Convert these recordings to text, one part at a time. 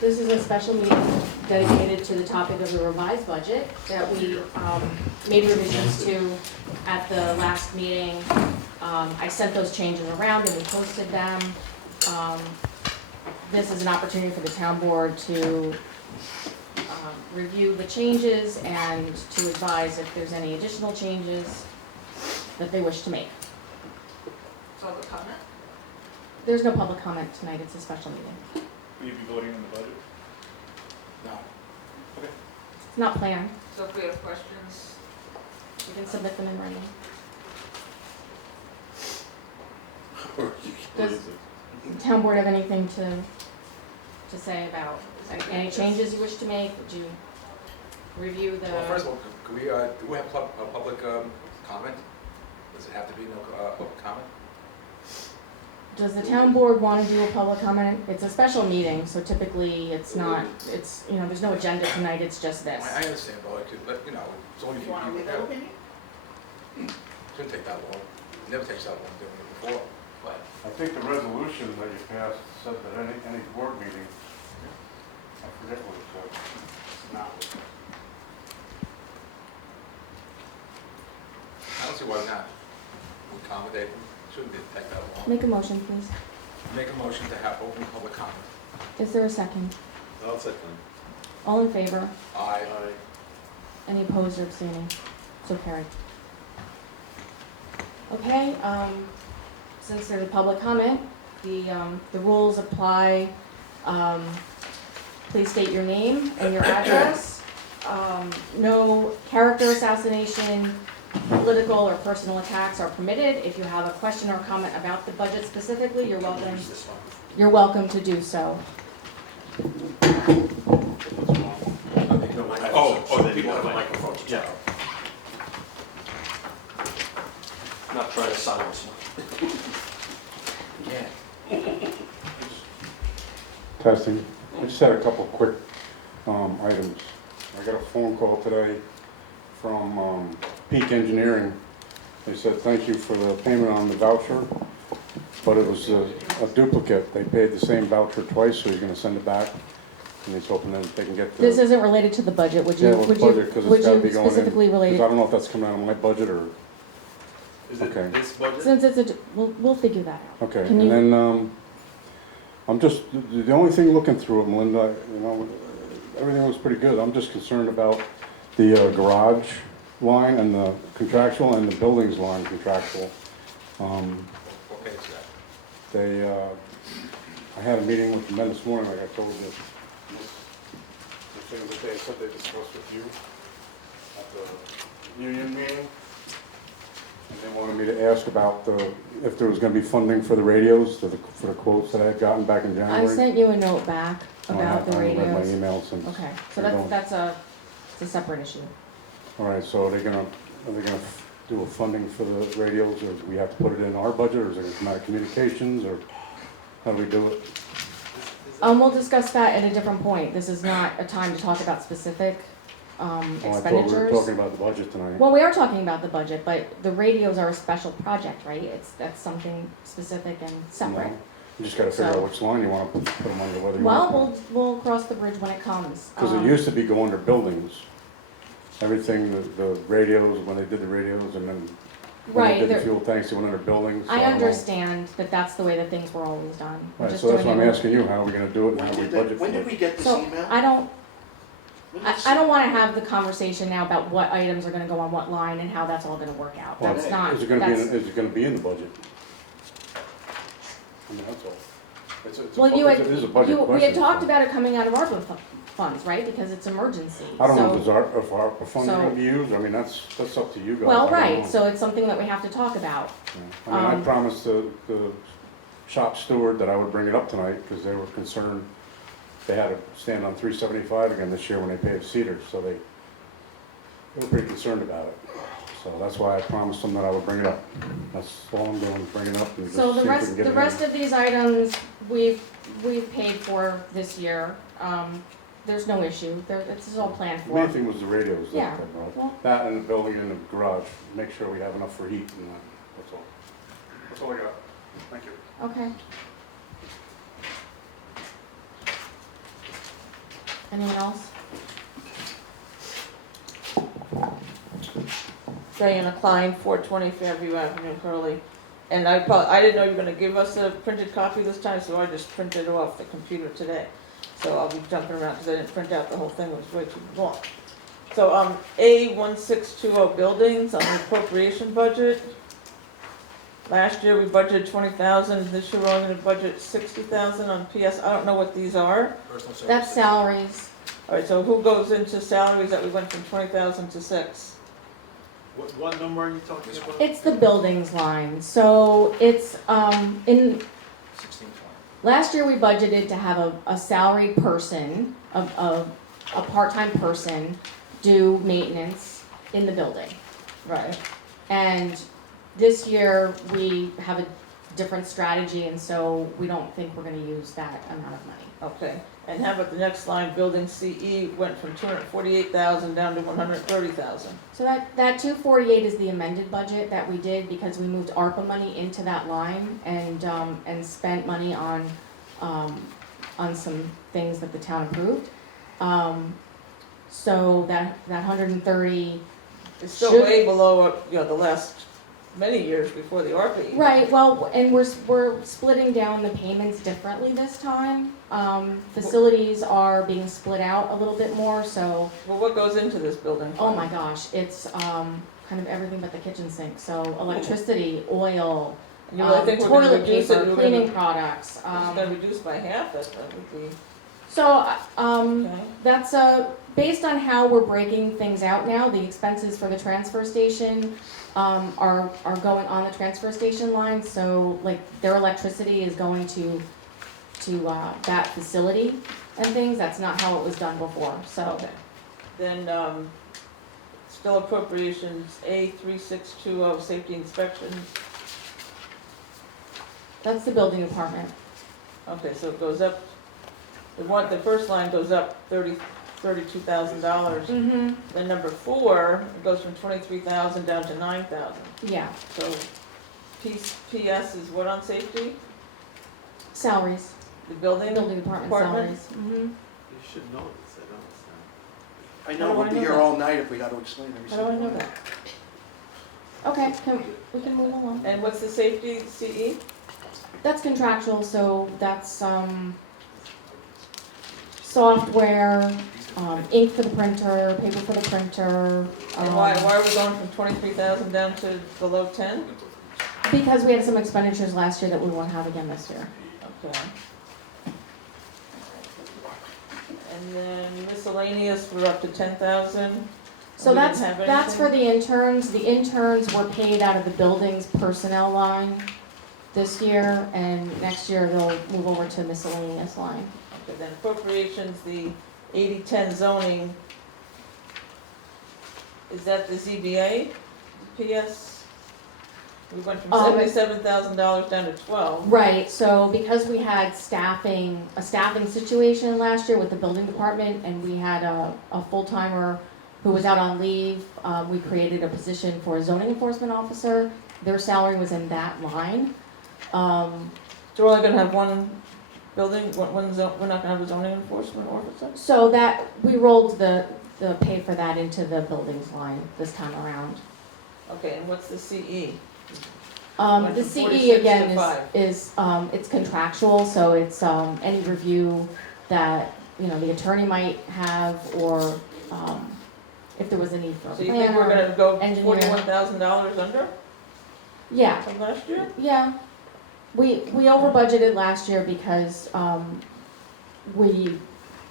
This is a special meeting dedicated to the topic of the revised budget that we made revisions to at the last meeting. I sent those changes around and we posted them. This is an opportunity for the town board to review the changes and to advise if there's any additional changes that they wish to make. Public comment? There's no public comment tonight, it's a special meeting. Will you be voting on the budget? No. It's not planned, So if we have questions, you can submit them in writing. Does the town board have anything to say about any changes you wish to make? Would you review the? Well, first of all, could we, do we have public comment? Does it have to be no public comment? Does the town board want to do a public comment? It's a special meeting, so typically it's not, it's, you know, there's no agenda tonight, it's just this. I understand, but like, but, you know, it's only a you few want to people. leave it open? Shouldn't take that long. It never takes that long doing it before. What? I think the resolution that you passed said that any board meeting, I forget what it said. No. I don't see why not. We accommodate them. Shouldn't take that long. Make a motion, please. Make a motion to have open public comment. Is there a second? I'll second. All in favor? Aye. Any opposed or abstaining? So carried. Okay, since there's a public comment, the rules apply. Please state your name and your address. No character assassination, political or personal attacks are permitted. If you have a question or comment about the budget specifically, you're welcome. Use this one. You're welcome to do so. Oh, the people have a microphone. Yeah. Not trying to silence me. Yeah. Testing. I just had a couple of quick items. I got a phone call today from Peak Engineering. They said thank you for the payment on the voucher, but it was a duplicate. They paid the same voucher twice, so he's going to send it back. And he's hoping that they can get the... This isn't related to the budget. Would you, Yeah, well, would budget, you, 'cause it's would gotta you be going in, specifically 'cause relate I it? don't know if that's coming out of my budget or... Is it Okay. this budget? Since it's a, we'll figure that out. Okay, Can and you- then, I'm just, the only thing looking through it, Melinda, you know, everything was pretty good. I'm just concerned about the garage line and the contractual and the buildings line contractual. What page is that? They, I had a meeting with the men this morning, like I told you. The things that they said they discussed with you at the union meeting. And they wanted me to ask about if there was gonna be funding for the radios, for the quotes that I had gotten back in I January. sent you a note back about the I haven't read my radios. email since. Okay, so we don't- that's it's a separate issue. All right, so are they gonna do a funding for the radios, or do we have to put it in our budget, or is it gonna come out of communications, or how do we do it? We'll discuss that at a different point. This is not a time to talk about specific Oh, I thought we were expenditures. talking about the budget tonight. Well, we are talking about the budget, but the radios are a special project, right? That's something specific and separate. No? You just gotta figure So- out which line you wanna put them under, whether you Well, want. we'll cross the bridge when it comes. Because it used to be go under buildings. Everything, the radios, when they did the radios, and then when they Right, did the there- fuel tanks, they went under buildings. so I don't know. understand that that's the way that things were always done. We're Right, just so that's doing why I'm it- asking you, how are we gonna do it, and how do we budget for When did it? we get this So, email? I don't, When did this- I don't wanna have the conversation now about what items are gonna go on what line and how that's all gonna work out. Well, That's not, Is it gonna be, that's, is it gonna be in the budget? I mean, that's all. It's a well, bu- you it is a budget we had question, talked so. about it coming out of ARPA funds, right? Because it's emergency. I don't know So- if ARPA funding so- can be used, I mean, that's up to you guys. I Well, don't right, know. so it's something that we have to talk about. Yeah. I mean, I um, promised the shop steward that I would bring it up tonight, because they were concerned they had to stand on 375 again this year when they paved Cedars, so they were pretty concerned about it. So that's why I promised them that I would bring it up. That's all I'm doing, bring it up and just see So if we can get it the in. rest of these items, we've paid for this year. There's no issue, this is all planned The for. main thing was the radios Yeah, that brought. well- That and the building and the garage, make sure we have enough for heat and that, that's all. That's all I got. Thank you. Okay. Anyone else? Diana Klein, 420 Fairview Avenue, Hurley. And I didn't know you were gonna give us a printed copy this time, so I just printed it off the computer today. So I'll be jumping around, because I didn't print out the whole thing, it was way too long. So, A1620 buildings on the appropriation budget. Last year we budgeted 20,000, this year we're only gonna budget 60,000 on PS, I don't know what these are. Personal services. That's salaries. Alright, so who goes into salaries that we went from 20,000 to 6? What number are you talking about? It's the buildings line, so it's, in, 1620. last year we budgeted to have a salaried person, a part-time person, do maintenance in the building. Right. And this year, we have a different strategy, and so we don't think we're gonna use that amount of money. Okay, and how about the next line, building CE went from 248,000 down to 130,000. So that 248 is the amended budget that we did because we moved ARPA money into that line and spent money on some things that the town approved. So that 130. It's still Should- way below, the last many years before the ARPA. even. Right, well, and we're splitting down the payments differently this time. Facilities are being split out a little bit more, so, Well, what goes into this building? oh my gosh, it's kind of everything but the kitchen sink. So electricity, oil, You really think we're gonna toilet reduce it? paper, We're cleaning gonna- products. It's gonna reduce by half, that would be, So, okay. that's based on how we're breaking things out now, the expenses for the transfer station are going on the transfer station line, so like their electricity is going to that facility and things, that's not how it was done before, so. Okay. Then, still appropriations, A3620, safety inspections. That's the building department. Okay, so it goes up, the first line goes up $32,000. Mm-hmm. Then number 4, it goes from 23,000 down to 9,000. Yeah, So PS is what on safety? salaries, The building? building department Department? salaries. Mm-hmm. You should know this, I I How know, do we'll I be know here that? all night if we got to explain every How do I single know one. that? Okay, we can move along. And what's the safety, CE? That's contractual, so that's, software, ink for the printer, paper for the printer. And why are we going from 23,000 down to below 10? Because we had some expenditures last year that we won't have again this year. Okay. And then miscellaneous, we're up to 10,000. So We didn't that's, have that's for anything? the interns. The interns were paid out of the building's personnel line this year, and next year they'll move over to miscellaneous line. Okay, then appropriations, the 8010 zoning, is that the ZBA, PS? We went from $77,000 down to 12. Right, so because we had a staffing situation last year with the building department, and we had a full-timer who was out on leave, we created a position for a zoning enforcement officer. Their salary was in that line. So we're only gonna have one building, we're not gonna have a zoning enforcement officer? So that, we rolled the pay for that into the buildings line this time around. Okay, and what's the CE? The Went from CE 46 to again 5. is, it's contractual, so it's, any review that, the attorney might have, or, if there was a need for a So you think we're planner. gonna go engineer. $41,000 under Yeah, from last year? yeah. We over budgeted last year because, we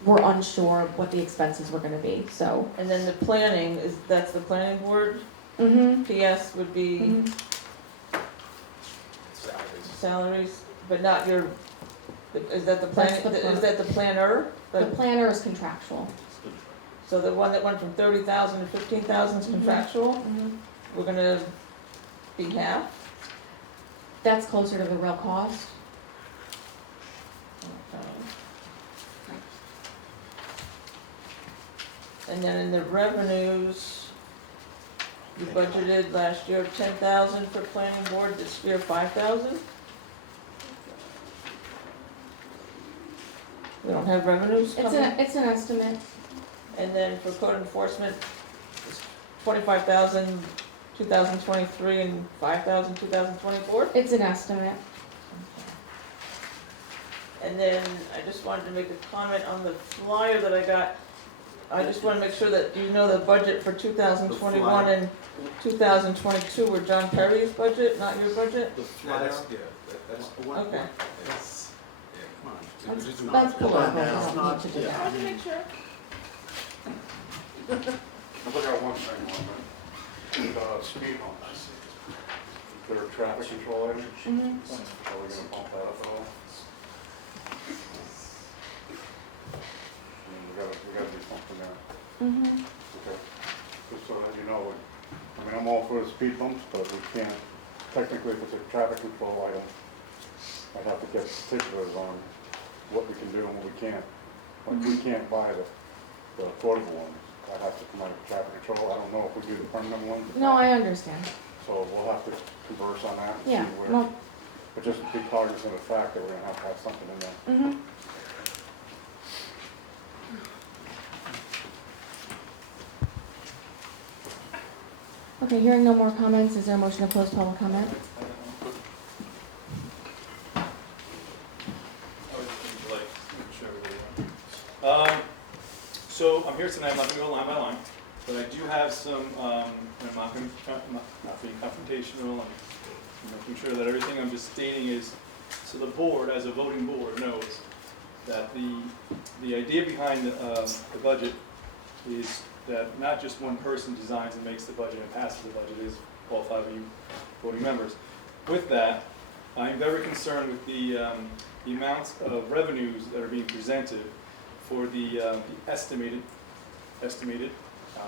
were unsure of what the expenses were gonna be, so. And then the planning, that's the planning board? Mm-hmm. PS would be Salaries. salaries, but not your, is that the plan, That's the plan. is that the planner? The planner is contractual. So the one that went from 30,000 to 15,000 is Mhm. contractual? Mm-hmm. We're gonna be half? That's closer to the real cost. Okay. And then in the revenues, you budgeted last year 10,000 for planning board, this year 5,000? We don't have revenues It's coming? an estimate. And then for code enforcement, it's 25,000, 2023, and 5,000, 2024? It's an estimate. And then I just wanted to make a comment on the flyer that I got. I just want to make sure that you know the budget for 2021 flyer. and 2022 were John Perry's budget, not your budget? The Yeah, flyer. that's, yeah, that's, Okay. That's, yeah. come on. That's- Just do- that's political. Come on now. We It's don't not- need to do yeah, that. I wanted to make sure. I got one thing on that, speed bumps. There are traffic control items, Mhm. are we gonna bump that up at all? We gotta do something there, Mhm. okay? Just so that you know, I mean, I'm all for the speed bumps, but we can't, technically, if it's a traffic control item, I'd have to get particulars on what we can do and what we can't. Like, we can't buy the affordable ones, I'd have to come out of traffic control, I don't know if we do the permanent ones. No, I understand. So we'll have to converse on that and see Yeah, where, well, but just be cognizant of the fact that we're gonna have something in there. mhm. Okay, hearing no more comments, is there a motion to close public comment? So I'm here tonight, I'm not gonna go line by line, but I do have some, I'm not being confrontational, I'm making sure that everything I'm just stating is, so the board, as a voting board, knows that the idea behind the budget is that not just one person designs and makes the budget and passes the budget, is all 5 of you voting members. With that, I'm very concerned with the amounts of revenues that are being presented for the estimated,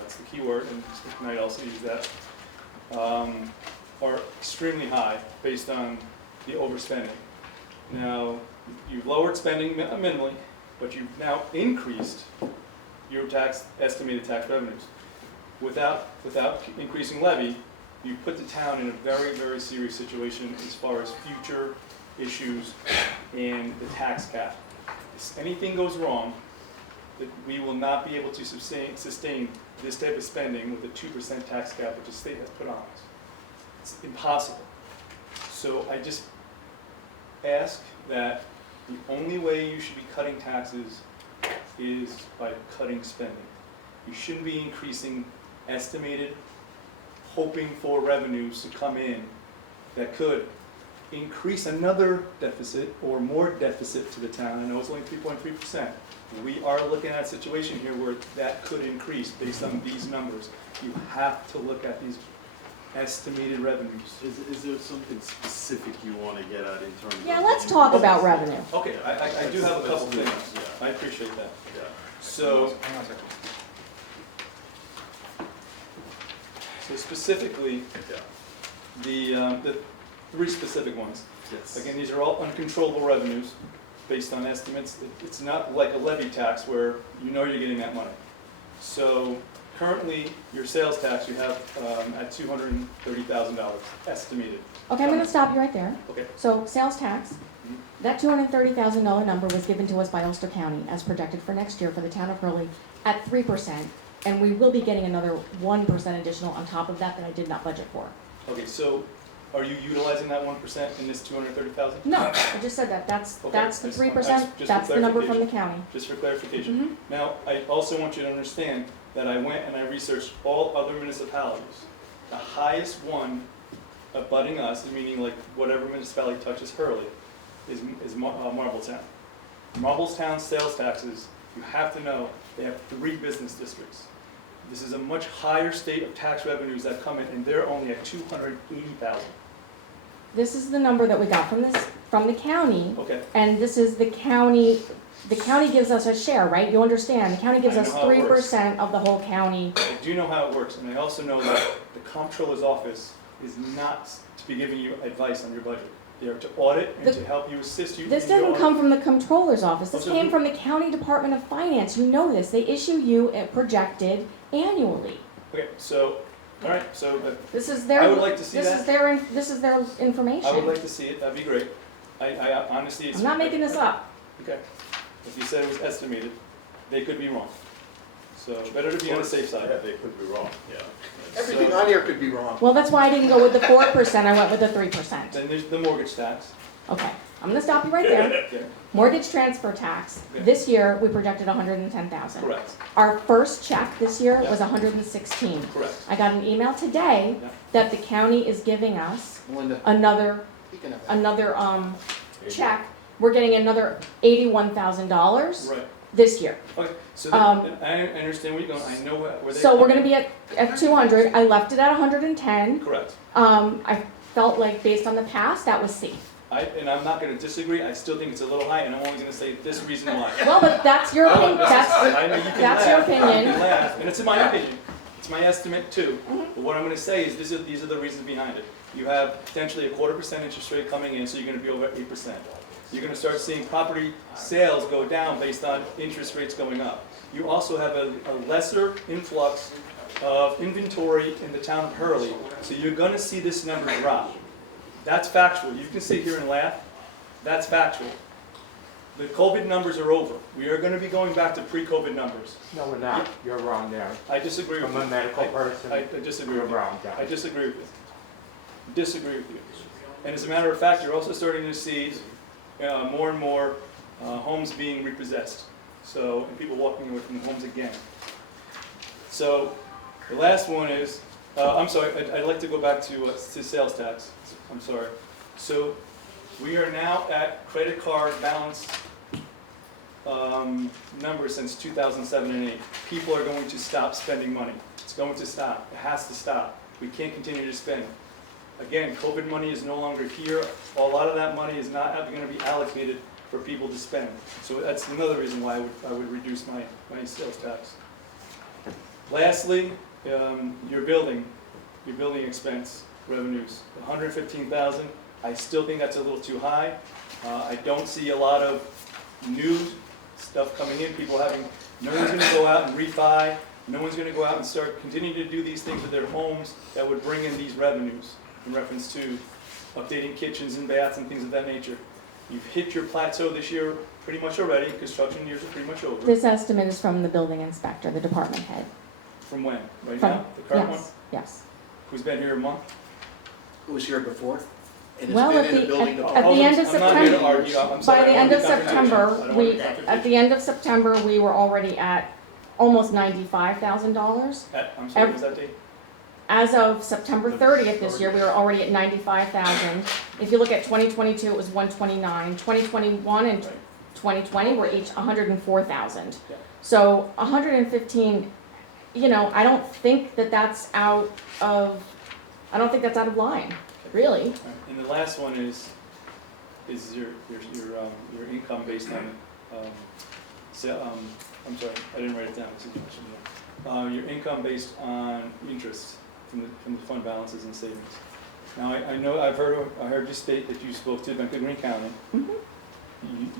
it's the key word, and tonight I also use that, are extremely high based on the overspending. Now, you've lowered spending minimally, but you've now increased your estimated tax revenues. Without increasing levy, you put the town in a very, very serious situation as far as future issues and the tax cap. If anything goes wrong, that we will not be able to sustain this type of spending with the 2% tax cap which the state has put on us. It's impossible. So I just ask that the only way you should be cutting taxes is by cutting spending. You shouldn't be increasing estimated, hoping for revenues to come in that could increase another deficit or more deficit to the town. I know it's only 3.3%. We are looking at a situation here where that could increase based on these numbers. You have to look at these estimated revenues. Is there something specific you want to get at in terms of? Yeah, let's talk about revenue. Okay, I do have a couple Let's do that, things. yeah. I appreciate that. Yeah. So Hang on a second. specifically, Yeah. the 3 specific ones. Yes. Again, these are all uncontrollable revenues based on estimates. It's not like a levy tax where you know you're getting that money. So currently, your sales tax you have at $230,000 estimated. Okay, I'm gonna stop you right there. Okay. So, sales tax, that $230,000 number was given to us by Ulster County as projected for next year for the town of Hurley at 3%. And we will be getting another 1% additional on top of that that I did not budget for. Okay, so are you utilizing that 1% in this 230,000? No, I just said that, that's Okay, the just- 3%, just for that's the number from the county. Just for clarification. Mhm. Now, I also want you to understand that I went and I researched all other municipalities. The highest one abutting us, meaning like whatever municipality touches Hurley, is Marbletown. Marbletown's sales taxes, you have to know, they have 3 business districts. This is a much higher state of tax revenues that come in, and they're only at 280,000. This is the number that we got from the county, Okay, and this is the county gives us a share, right? You understand, the county gives I us know how it works. 3% of the whole county. I do know how it works, and I also know that the comptroller's office is not to be giving you advice on your budget. They are to audit and to help you, assist you. This in your didn't come from the comptroller's office, this Also, came who- from the county department of finance, you know this, they issue you it projected annually. Okay, so, all right, so This is I their, would like to see this that. is their, this is their I would information. like to see it, that'd be great. I honestly, it's. I'm not making this up. Okay. If you said it was estimated, they could be wrong. So better to be on the safe side. Yeah, they could be wrong, yeah. Everything on here could be wrong. Well, that's why I didn't go with the 4%, I went with the 3%. Then there's the mortgage tax. Okay, I'm gonna stop you right there. Okay, Mortgage transfer tax, Yeah. this year, we projected 110,000. correct, Our first check this year Yeah. was 116. correct. I got an email today Yeah. that the county is giving us Melinda, another, you can have that. check. We're getting another $81,000 Right. this year. Okay, so Um, then, I understand where you're going, I know where they. So we're gonna be at 200. I left it at 110. Correct. I felt like based on the past, that was safe. And I'm not gonna disagree, I still think it's a little high, and I'm only gonna say this reason why. Well, but that's your opinion, I know you can that's your laugh, you opinion. can laugh, and it's in my opinion, it's my estimate too. Mm-hmm. But what I'm gonna say is, these are the reasons behind it. You have potentially a 1/4% interest rate coming in, so you're gonna be over 8%. You're gonna start seeing property sales go down based on interest rates going up. You also have a lesser influx of inventory in the town of Hurley, so you're gonna see this number drop. That's factual. You can sit here and laugh. That's factual. The COVID numbers are over. We are going to be going back to pre-COVID numbers. No, we're not. You're wrong there. I disagree with From you. a medical person, I disagree you're with you. wrong, I John. disagree with you. Disagree with you. And as a matter of fact, you're also starting to see more and more homes being repossessed. So, and people walking away from the homes again. So, the last one is, I'm sorry, I'd like to go back to sales tax. I'm sorry. So, we are now at credit card balance numbers since 2007 and 8. People are going to stop spending money. It's going to stop. It has to stop. We can't continue to spend. Again, COVID money is no longer here. A lot of that money is not going to be allocated for people to spend. So that's another reason why I would reduce my sales tax. Lastly, your building expense revenues, 115,000. I still think that's a little too high. I don't see a lot of new stuff coming in. No one's gonna go out and refi. No one's gonna go out and start continuing to do these things with their homes that would bring in these revenues in reference to updating kitchens and baths and things of that nature. You've hit your plateau this year pretty much already. Construction years are pretty much over. This estimate is from the building inspector, the department head. From when? Right From- now? The current one? Yes, yes. Who's been here a month? Who was here before? And it's Well, been at in the the, building at department. the end of I'm not here to September, argue. I'm by sorry, the I end don't of want to be September, confrontational. I don't want to be at confrontational. the end of September, we were already at almost $95,000. I'm sorry, what was that date? As of September 30th this year, we were already at 95,000. If you look at 2022, it was 129. 2021 and 2020 were each 104,000. Yeah. So 115, I don't think that's out of line, really. Right. And the last one is your income based on, I'm sorry, I didn't write it down, this is your question, your income based on interest from the fund balances and savings. Now, I know, I heard you state that you spoke to Bank of Greene County. Mhm.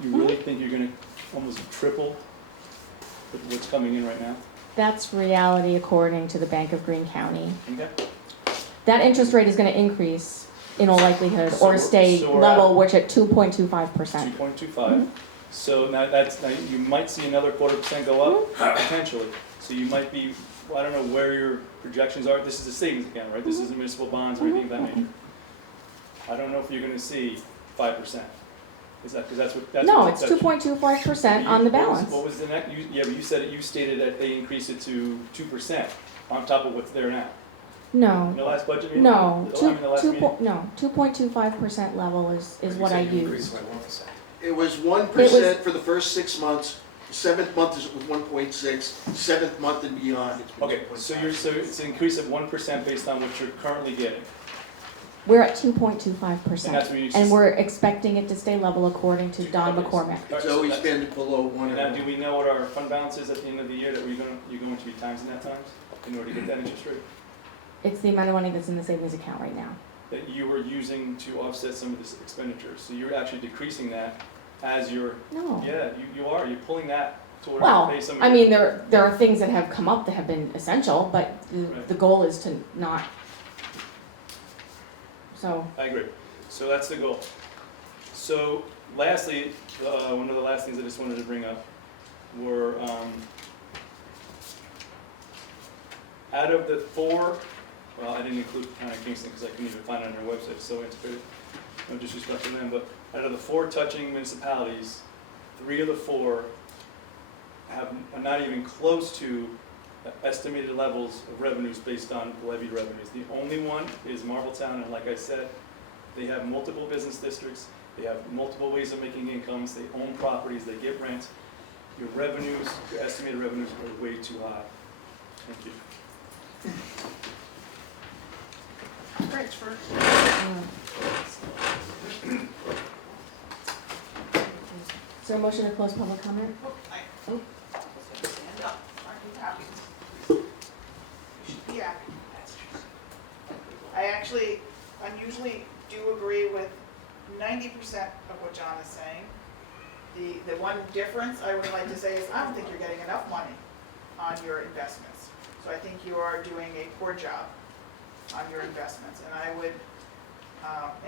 You really think you're gonna almost triple what's coming in right now? That's reality according to the Bank of Greene County. Okay? That interest rate is gonna increase in all likelihood So or we're- stay so we're level, at- which at 2.25%. 2.25. So now you might see another 1/4% go up, potentially. So you might be, well, I don't know where your projections are. This is a savings account, right? This isn't municipal bonds or anything of that nature. I don't know if you're gonna see 5%. Is that, because that's what. No, it's 2.25% on the balance. What was the next, yeah, but you stated that they increased it to 2% on top of what's there now. In No, the last budget meeting? no, I mean, the last meeting? 2.25% level is what I Increase use. by 1%. It was It 1% for the first 6 months, the 7th month is 1.6, 7th month and beyond, it's been Okay, so it's an increase of 1% based on what you're currently getting. We're at And 2.25%. that's what you. And we're expecting it to stay level according to Don McCormick. It's always been below 1 And or now, do we know what our fund balance is at the end of the year that you're going to be timesing that times in order to get that interest rate? It's the amount of money that's in the savings account right now. That you were using to offset some of this expenditure, so you're actually decreasing that as you're, No. yeah, you're pulling that toward Well, pay some of I your. mean, there are things that have come up that have been essential, but Right. the goal is to not. So, I agree, so that's the goal. So lastly, one of the last things I just wanted to bring up were, out of the 4, well, I didn't include County of Kingston because I couldn't even find it on their website, it's so antiquated. No disrespect to them, but out of the 4 touching municipalities, 3 of the 4 are not even close to estimated levels of revenues based on levied revenues. The only one is Marbletown, and like I said, they have multiple business districts, they have multiple ways of making incomes, they own properties, they get rent. Your revenues, your estimated revenues are way too high. Thank you. Transfer. Is there a motion to close public comment? I was gonna stand up. Aren't you happy? You should be happy. I unusually do agree with 90% of what John is saying. The one difference I would like to say is I don't think you're getting enough money on your investments. So I think you are doing a poor job on your investments, and I would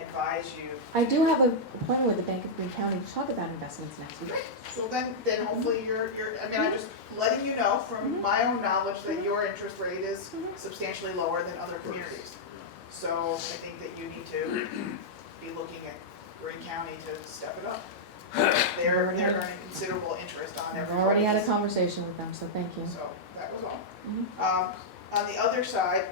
advise you. I do have an appointment with the Bank of Green County to talk about investments next week. So then hopefully I'm just letting you know from my own knowledge that your interest rate is substantially lower than other communities. So I think that you need to be looking at Green County to step it up. They're earning considerable interest on I've everybody's. already had a conversation with them, so thank you. So that was all. Mhm. On the other side,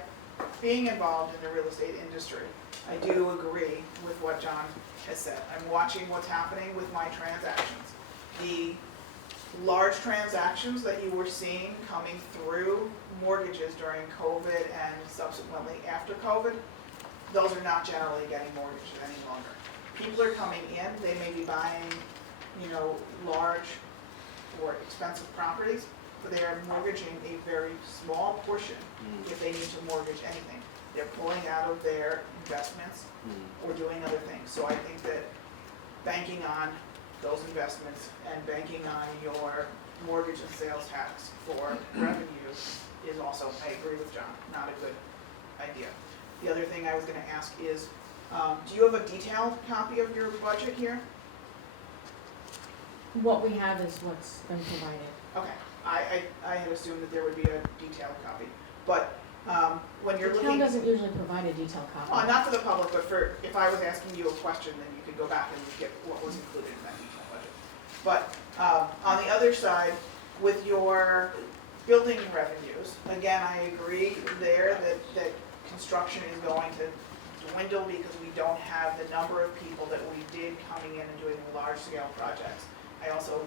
being involved in the real estate industry, I do agree with what John has said. I'm watching what's happening with my transactions. The large transactions that you were seeing coming through mortgages during COVID and subsequently after COVID, those are not generally getting mortgages any longer. People are coming in, they may be buying, large or expensive properties, but they are mortgaging a very small portion if they need to mortgage anything. They're pulling out of their investments or doing other things. So I think that banking on those investments and banking on your mortgage and sales tax for revenue is also, I agree with John, not a good idea. The other thing I was gonna ask is, do you have a detailed copy of your budget here? What we have is what's been provided. Okay, I had assumed that there would be a detailed copy, but when you're The town looking, doesn't usually provide a detailed copy. not for the public, but if I was asking you a question, then you could go back and get what was included in that detailed budget. But on the other side, with your building revenues, again, I agree there that construction is going to dwindle because we don't have the number of people that we did coming in and doing large-scale projects. I also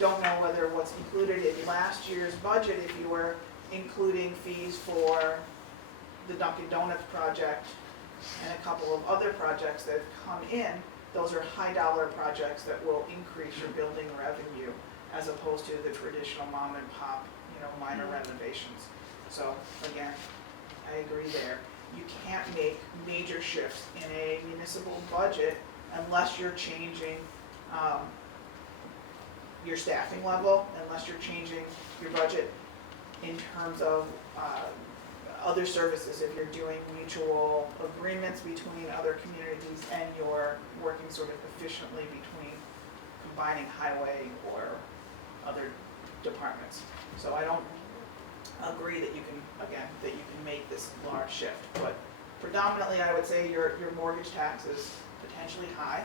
don't know whether what's included in last year's budget, if you were including fees for the Dunkin' Donuts project and a couple of other projects that have come in, those are high-dollar projects that will increase your building revenue as opposed to the traditional mom and pop, minor renovations. So again, I agree there. You can't make major shifts in a municipal budget unless you're changing your staffing level, unless you're changing your budget in terms of other services, if you're doing mutual agreements between other communities and you're working sort of efficiently between combining highway or other departments. So I don't agree that you can make this large shift, but predominantly I would say your mortgage tax is potentially high.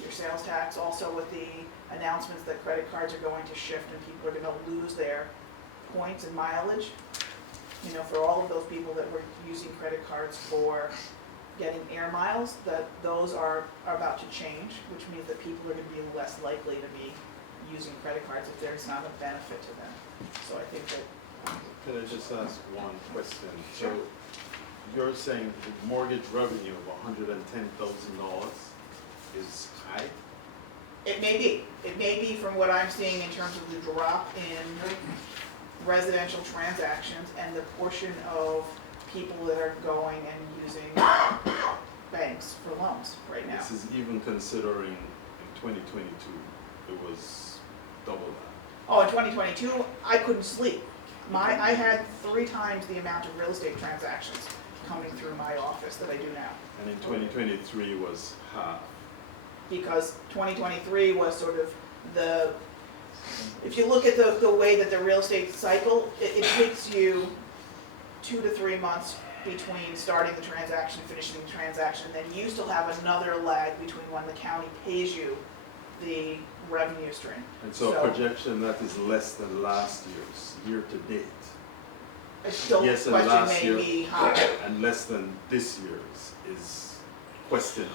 Your sales tax also, with the announcements that credit cards are going to shift and people are going to lose their points and mileage. For all of those people that were using credit cards for getting air miles, that those are about to change, which means that people are going to be less likely to be using credit cards if there's not a benefit to them. So I think that. Can I just ask one question? Sure. So you're saying the mortgage revenue of $110,000 is high? It may be from what I'm seeing in terms of the drop in residential transactions and the portion of people that are going and using banks for loans right now. This is even considering in 2022, it was double that. Oh, in 2022, I couldn't sleep. I had 3 times the amount of real estate transactions coming through my office that I do now. And in 2023 was half. because 2023 was sort of the, if you look at the way that the real estate cycle, it takes you 2 to 3 months between starting the transaction and finishing the transaction. Then you still have another lag between when the county pays you the revenue stream. And so a projection that is less than last year's, year to date. I still Yes, and question last may year. be higher. And less than this year's is questionable.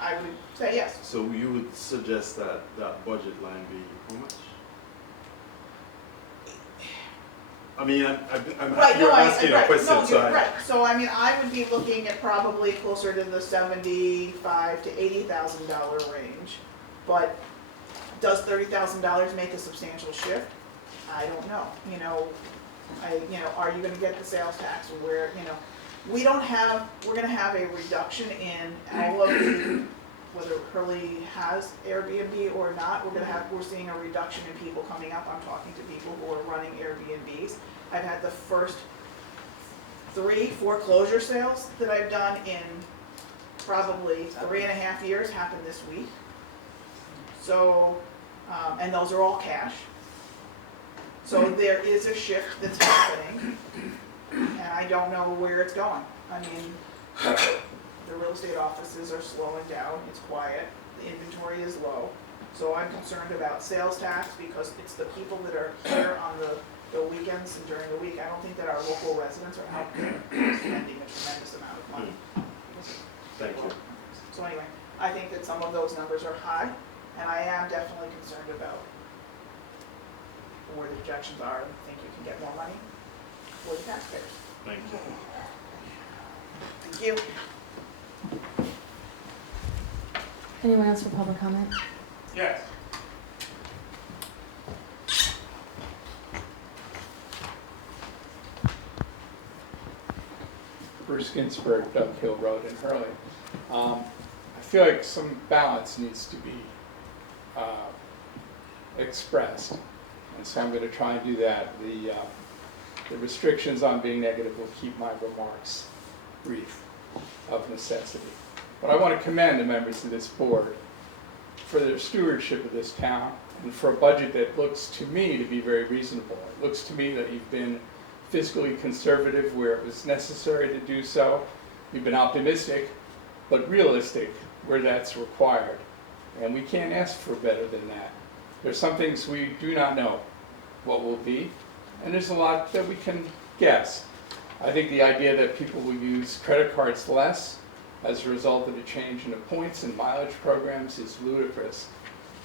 I would say yes. So you would suggest that that budget line be how much? I mean, I'm Right, no, you're I, asking a right, question, no, so you're I, right. So I mean, I would be looking at probably closer to the $75,000 to $80,000 range. But does $30,000 make a substantial shift? I don't know. Are you gonna get the sales tax where, we don't have, we're gonna have a reduction in all of the, whether Hurley has Airbnb or not, we're seeing a reduction in people coming up. I'm talking to people who are running Airbnbs. I've had the first 3 foreclosure sales that I've done in probably 3.5 years happen this week. So, and those are all cash. So there is a shift that's happening, and I don't know where it's going. I mean, the real estate offices are slowing down, it's quiet, the inventory is low. So I'm concerned about sales tax because it's the people that are here on the weekends and during the week. I don't think that our local residents are out there spending a tremendous amount of money. thank you. So anyway, I think that some of those numbers are high, and I am definitely concerned about where the projections are, and think you can get more money for the taxpayers. Thank you. Thank you. Anyone else for public comment? Yes. Bruce Ginsburg, Dove Hill Road in Hurley. I feel like some balance needs to be expressed, and so I'm going to try and do that. The restrictions on being negative will keep my remarks brief, of necessity. But I want to commend the members of this board for their stewardship of this town and for a budget that looks to me to be very reasonable. It looks to me that you've been fiscally conservative where it was necessary to do so. You've been optimistic, but realistic where that's required. And we can't ask for better than that. There's some things we do not know what will be, and there's a lot that we can guess. I think the idea that people will use credit cards less as a result of the change in the points and mileage programs is ludicrous.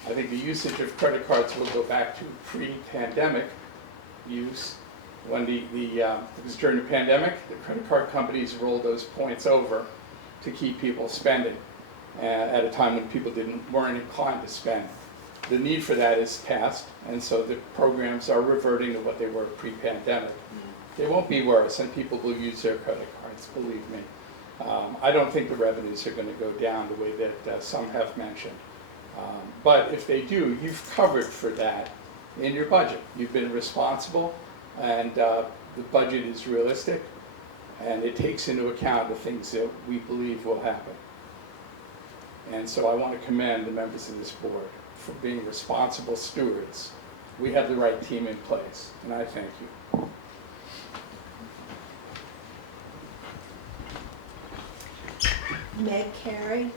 I think the usage of credit cards will go back to pre-pandemic use. When because during the pandemic, the credit card companies rolled those points over to keep people spending at a time when people weren't inclined to spend. The need for that is past, and so the programs are reverting to what they were pre-pandemic. They won't be worse, and people will use their credit cards, believe me. I don't think the revenues are going to go down the way that some have mentioned. But if they do, you've covered for that in your budget. You've been responsible, and the budget is realistic, and it takes into account the things that we believe will happen. And so I want to commend the members of this board for being responsible stewards. We have the right team in place, and I thank you. Meg Carey,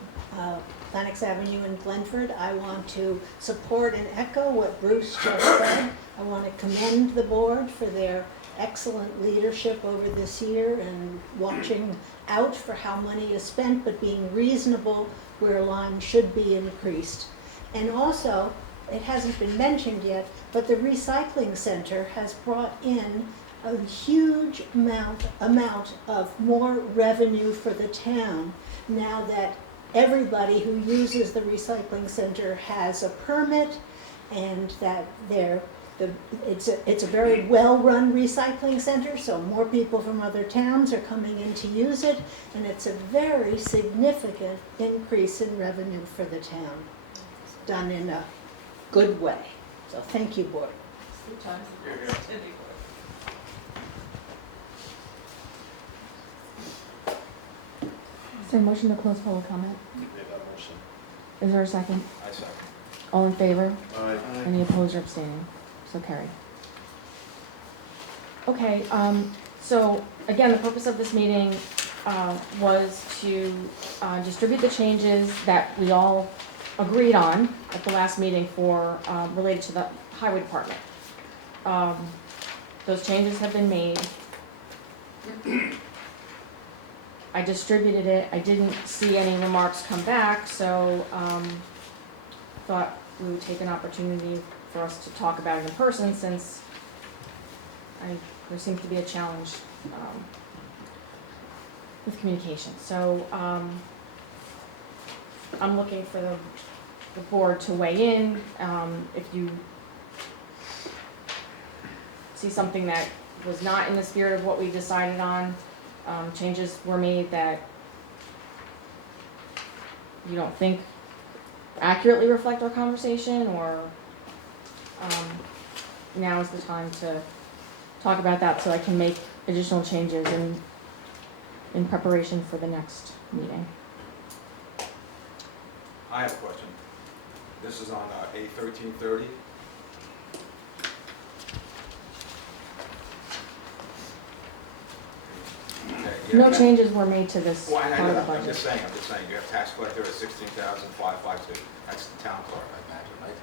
Lenox Avenue in Glenford. I want to support and echo what Bruce just said. I want to commend the board for their excellent leadership over this year and watching out for how money is spent, but being reasonable where lines should be increased. And also, it hasn't been mentioned yet, but the recycling center has brought in a huge amount of more revenue for the town now that everybody who uses the recycling center has a permit, and that it's a very well-run recycling center, so more people from other towns are coming in to use it, and it's a very significant increase in revenue for the town, done in a good way. So thank you, board. Is there a motion to close public comment? You made that motion. Is there a second? I second. All in favor? Aye. Any opposed or abstaining? So carried. Okay, so again, the purpose of this meeting was to distribute the changes that we all agreed on at the last meeting for, related to the highway department. Those changes have been made. I distributed it. I didn't see any remarks come back, so thought we would take an opportunity for us to talk about it in person, since there seems to be a challenge with communication. So I'm looking for the board to weigh in. If you see something that was not in the spirit of what we decided on, changes were made that you don't think accurately reflect our conversation, or now is the time to talk about that so I can make additional changes in preparation for the next meeting. I have a question. This is on A1330. Okay, you No have- changes were made to this Well, part I of know the that. I'm budget. just saying, you have tax collector at 16,552. That's the town clerk, I imagine, right?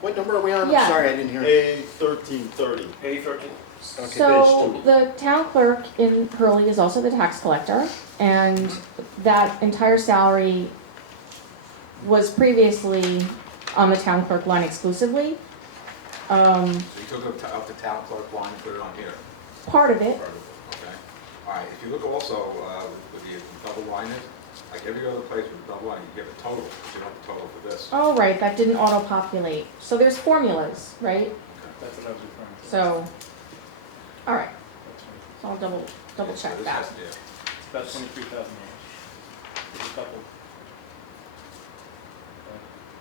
What number are we on? Yeah. I'm sorry, I didn't hear. A1330. A13. Okay, So page the town clerk in Hurley is also the tax collector, and that entire salary was previously on the town clerk line exclusively. So you took up the town clerk line and put it on here? Part of it, Part of it, okay. All right, if you look also with the double line, like every other place with double line, you give a total, but you don't have a total for this. oh right, that didn't auto-populate. So there's formulas, right? That's what I was referring to. So, all right, That's right. so I'll double So check this that. has- yeah. It's about $23,000. There's a couple.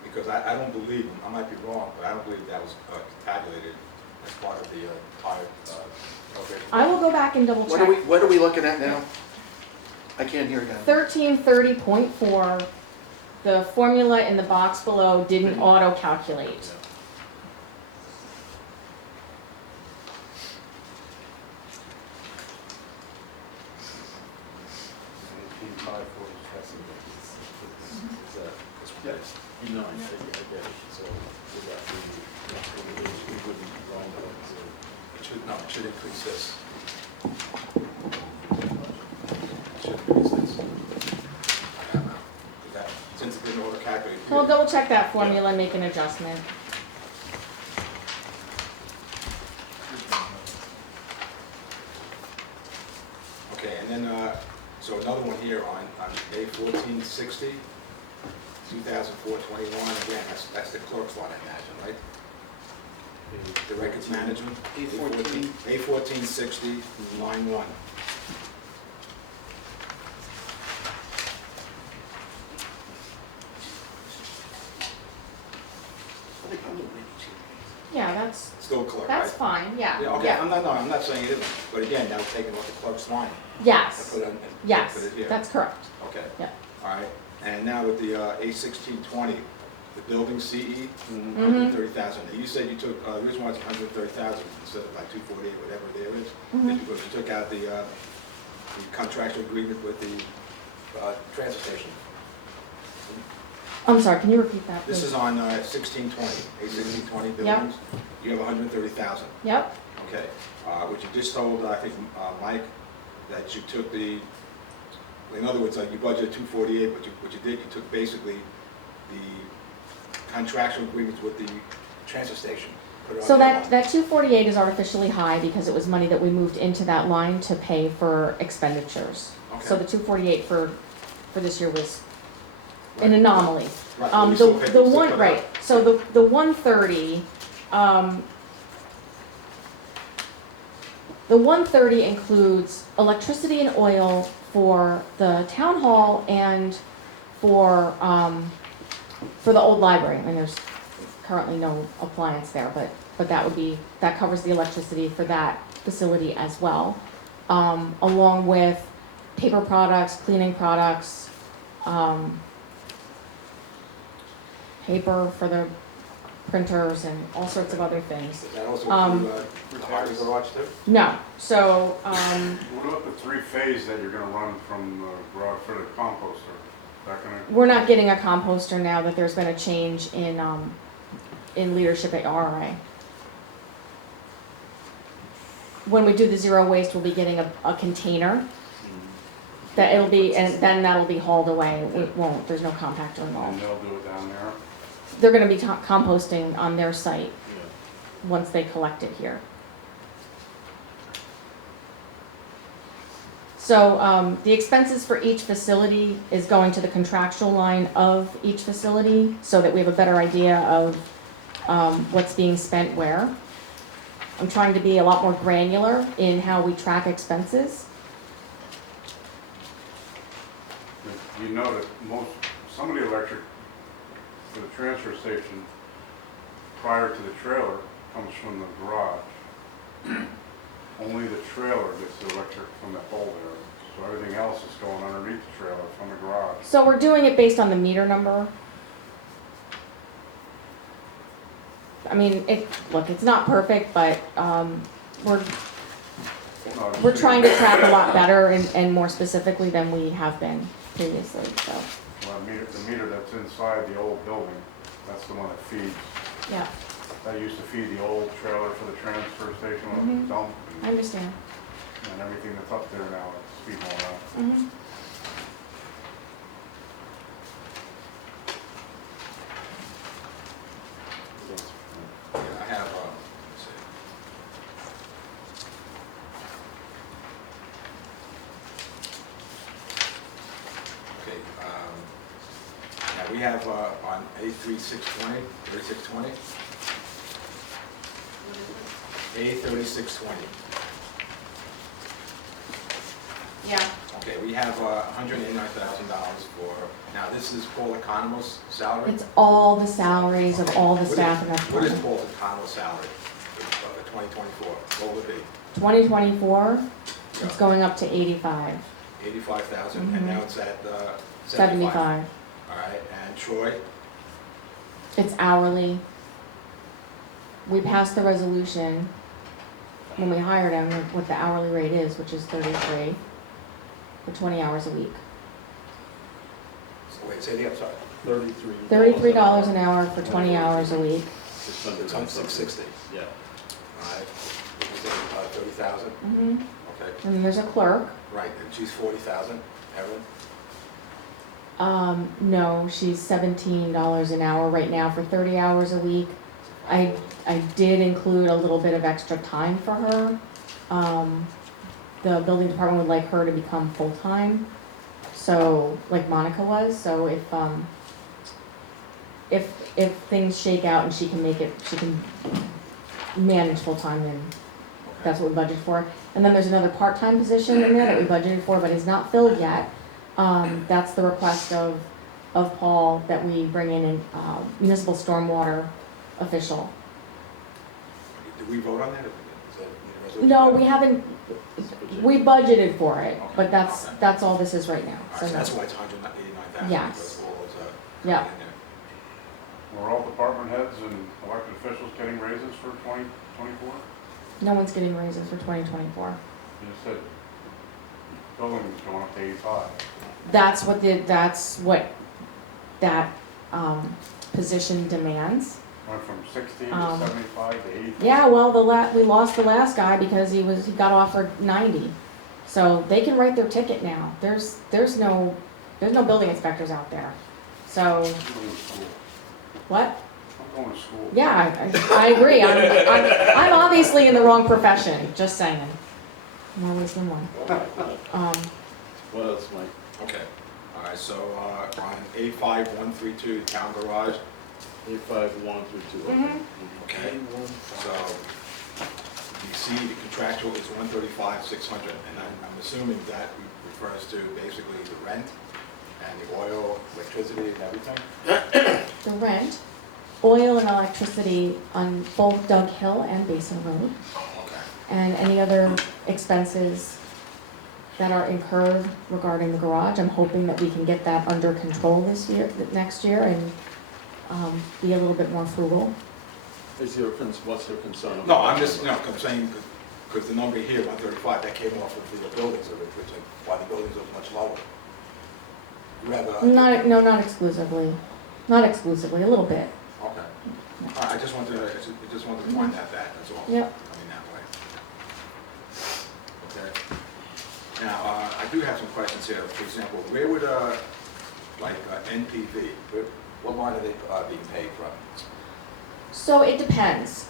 Because I don't believe, I might be wrong, but I don't believe that was tabulated as part of the entire appropriation. I will go back and double What are we, check. what are we looking at now? I can't hear now. 1330.4, the formula in the box below didn't auto-calculate. Yes. No, I get it. So, we wouldn't round it up to. It should increase this. It should increase this. I don't know. Since it didn't auto-calculate. So I'll double check that formula and make an adjustment. Okay, and then, so another one here on A1460, 2004-21, again, that's the clerk's line, I imagine, right? The records management? A14. A1460, line 1. Yeah, that's, Still clerk, right? that's fine, yeah, Yeah, okay, yeah. I'm not saying it isn't, but again, that was taken off the clerk's line. I Yes, put it in- yes, put it here. that's correct. Okay. Yeah. All right, and now with the A1620, the building CE, Mhm. 130,000. You said you took, the reason why it's 130,000 instead of like 248, whatever there is Mhm. because you took out the contractual agreement with the transfer station. I'm sorry, can you repeat that, please? This is on 1620, A1620 buildings. You have 130,000. Yep, Okay, what you just told, I think, Mike, that you took the, in other words, like you budgeted 248, but what you did, you took basically the contractual agreements with the transfer station. put it on so the that, line. that 248 is artificially high because it was money that we moved into that line to pay for expenditures. So Okay. the 248 for this year was an anomaly. Right, but we still paid- The still one, put it right, up. so the 130, the 130 includes electricity and oil for the town hall and for the old library. And there's currently no appliance there, but that would be, that covers the electricity for that facility as well. Along with paper products, cleaning products, paper for the printers and all sorts of other things. Does that also Um, include the Harding garage too? No, so, What about the three-phase that you're gonna run from the garage for the composter? That gonna? we're not getting a composter now that there's been a change in leadership at RRA. When we do the zero waste, we'll be getting a container that it'll be, and then that'll be hauled away. It won't, there's no compactor And involved. they'll do it down there? They're gonna be composting on their site Yeah. once they collect it here. So, the expenses for each facility is going to the contractual line of each facility, so that we have a better idea of, what's being spent where. I'm trying to be a lot more granular in how we track expenses. You know that some of the electric for the transfer station prior to the trailer comes from the garage. Only the trailer gets the electric from the pole there. So everything else is going underneath the trailer from the garage. So we're doing it based on the meter number. I mean, look, it's not perfect, but, we're No, I'm We're just trying to thinking- track a lot better and more specifically than we have been previously, so, Well, the meter that's inside the old building, that's the one that feeds. yeah, That used to feed the old trailer for the transfer station when it Mhm. was dumped. I understand. And everything that's up there now is feeding all that. Mhm. Yeah, I have, let's see. Okay, now we have, on A3620, 3620. A3620. Yeah, Okay, we have $189,000 for, now this is Paul Economos' salary? it's all the salaries of all the What is- staff in that What is department. Paul Economos' salary for 2024? What would it be? 2024, Yeah. it's going up to 85, 85,000, and Mhm. now it's at 75. All right, and Troy? It's hourly. We passed the resolution when we hired him, what the hourly rate is, which is 33 for 20 hours a week. So wait, say the, I'm sorry. $33 an hour for 20 hours a week. It's on 660, Yeah. all right? Is it 30,000? Mhm. Okay, And then there's a clerk. right, and she's 40,000, Evelyn? No, she's $17 an hour right now for 30 hours a week. I did include a little bit of extra time for her. The building department would like her to become full-time, so, like Monica was, so if things shake out and she can make it, she can manage full-time, then that's what we budgeted for. And then there's another part-time position in there that we budgeted for, but is not filled yet. That's the request of Paul, that we bring in a municipal stormwater official. Did we vote on that? Or is that in the resolution? No, we haven't, we budgeted for it, but that's all this is right now, All so right, so no. that's why it's 189,000. Yes. Because of all those, Yeah. in there. Were all department heads and elected officials getting raises for 2024? No one's getting raises for 2024. You just said building was going up to 85. That's what that, position demands. Went from 60 to Um, 75 to 85. Yeah, well, we lost the last guy because he got offered 90. So they can write their ticket now. There's no building inspectors out there. So, I'm going to school. what? I'm going to school. Yeah, I agree. I'm obviously in the wrong profession, just saying. I'm always in one. What else, Mike? Okay, all right, so on A5132, town garage, 85132. Mhm. okay, so you see the contractual is 135,600, and I'm assuming that refers to basically the rent and the oil, electricity, and everything? The rent, oil and electricity on both Dug Hill and Basin Road, Okay, and any other expenses that are incurred regarding the garage. I'm hoping that we can get that under control next year, and be a little bit more frugal. What's your concern? No, I'm just, I'm saying, because the number here, 135, that came off of the buildings of it, which is why the buildings are much lower. You have a... Not exclusively, a little bit. Okay. All right, I just wanted to point out that's all. Yep. Coming that way. Okay. Now, I do have some questions here. For example, where would, NPV, what line are they being paid from? So it depends.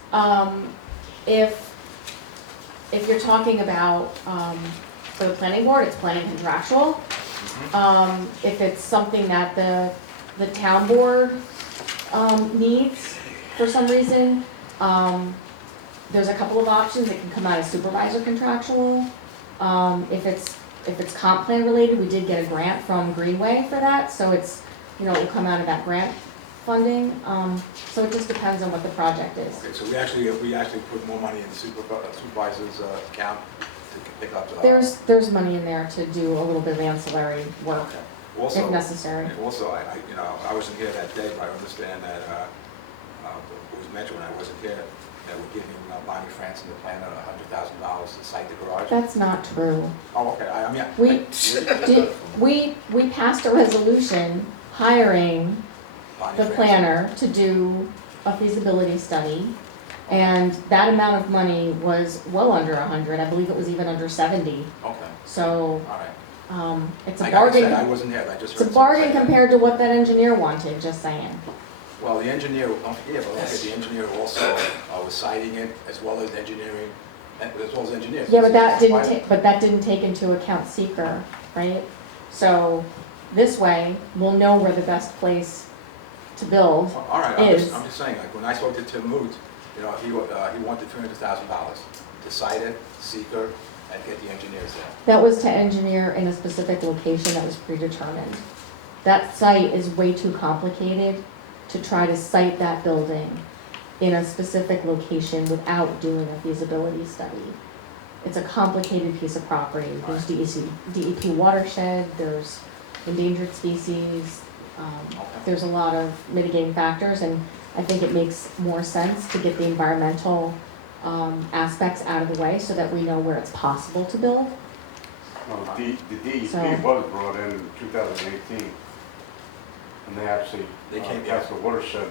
If you're talking about, for the planning board, it's planning contractual. If it's something that the town board, needs for some reason, there's a couple of options. It can come out of supervisor contractual. If it's comp plan related, we did get a grant from Greenway for that, so it's, it will come out of that grant funding. So it just depends on what the project is. Okay, so we actually put more money in the supervisor's account to pick up the... There's money in there to do a little bit of ancillary work, Okay. Also, if necessary. Also, I wasn't here that day, but I understand that, it was mentioned when I wasn't here, that we're giving Bonnie Franson, the planner, $100,000 to site the garage. That's not true. Oh, okay, We passed a resolution hiring Bonnie the Franson. planner to do a feasibility study. And that amount of money was well under 100, I believe it was even under 70. Okay, So, all right. it's a Like I said, I bargain, wasn't here, I just it's a heard bargain somebody say that. compared to what that engineer wanted, just saying. Well, the engineer, don't forget, but the engineer also was citing it, as well as engineering, as well as engineers. Yeah, but that didn't take into account seeker, right? So, this way, we'll know where the best place to build. All right, is. I'm just saying, like, when I spoke to Tim Moot, he wanted $300,000 to site it, seeker, and get the engineers there. That was to engineer in a specific location that was predetermined. That site is way too complicated to try to site that building in a specific location without doing a feasibility study. It's a complicated piece of property. There's DEP watershed, there's endangered species, there's a lot of mitigating factors, and I think it makes more sense to get the environmental aspects out of the way so that we know where it's possible to build. The DEP So- was brought in 2018, and they actually They came, passed the watershed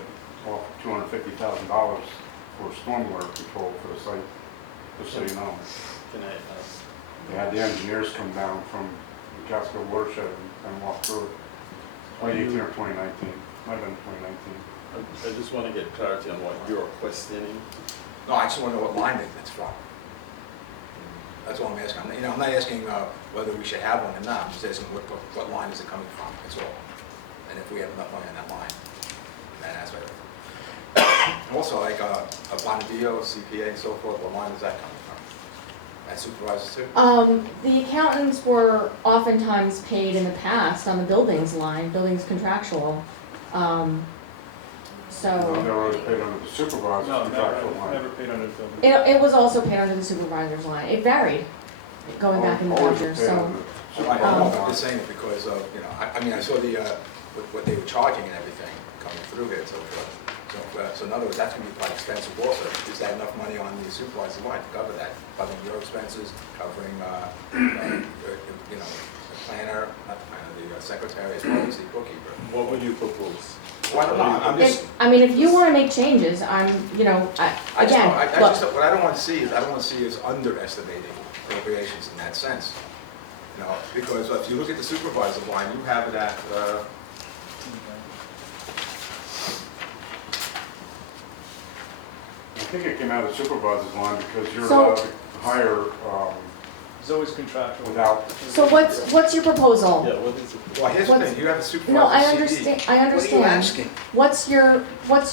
off $250,000 for stormwater control for the site, just so you know. Can I ask? They had the engineers come down from the Casco watershed and walk through it. 2018 or 2019, might have been 2019. I just want to get clarity on what you're questioning. No, I just want to know what line it's from. That's all I'm asking. I'm not asking whether we should have one or not. I'm just asking what line is it coming from, that's all. And if we have enough money on that line, that aspect. Also, like a Bonadillo, CPA and so forth, what line is that coming from? That supervisors too? The accountants were oftentimes paid in the past on the buildings line, buildings contractual. No, they So, were always paid under the supervisor's No, contractual line. never paid under the building. it was also paid under the supervisor's line. It varied, going back in the Always future, paid so. under the I don't know, supervisor's I'm line. just saying it because of, I saw the, what they were charging and everything coming through here, so in other words, that's gonna be quite expensive also. Is that enough money on the supervisor's line to cover that? Covering your expenses, covering, the planner, not the planner, the secretary, as well as the bookkeeper? What would you propose? Well, I don't know, I'm just. If you wanna make changes, I'm, again, look, What I don't want to see is underestimating appropriations in that sense. Because if you look at the supervisor line, you have it at, I think it came out of the supervisor's line because you're So- allowed to hire It's always contractual. without, so what's your proposal? Yeah, what is it? well, here's the What's- thing, you have a supervisor No, I CD. understand, I What are you understand. asking? What's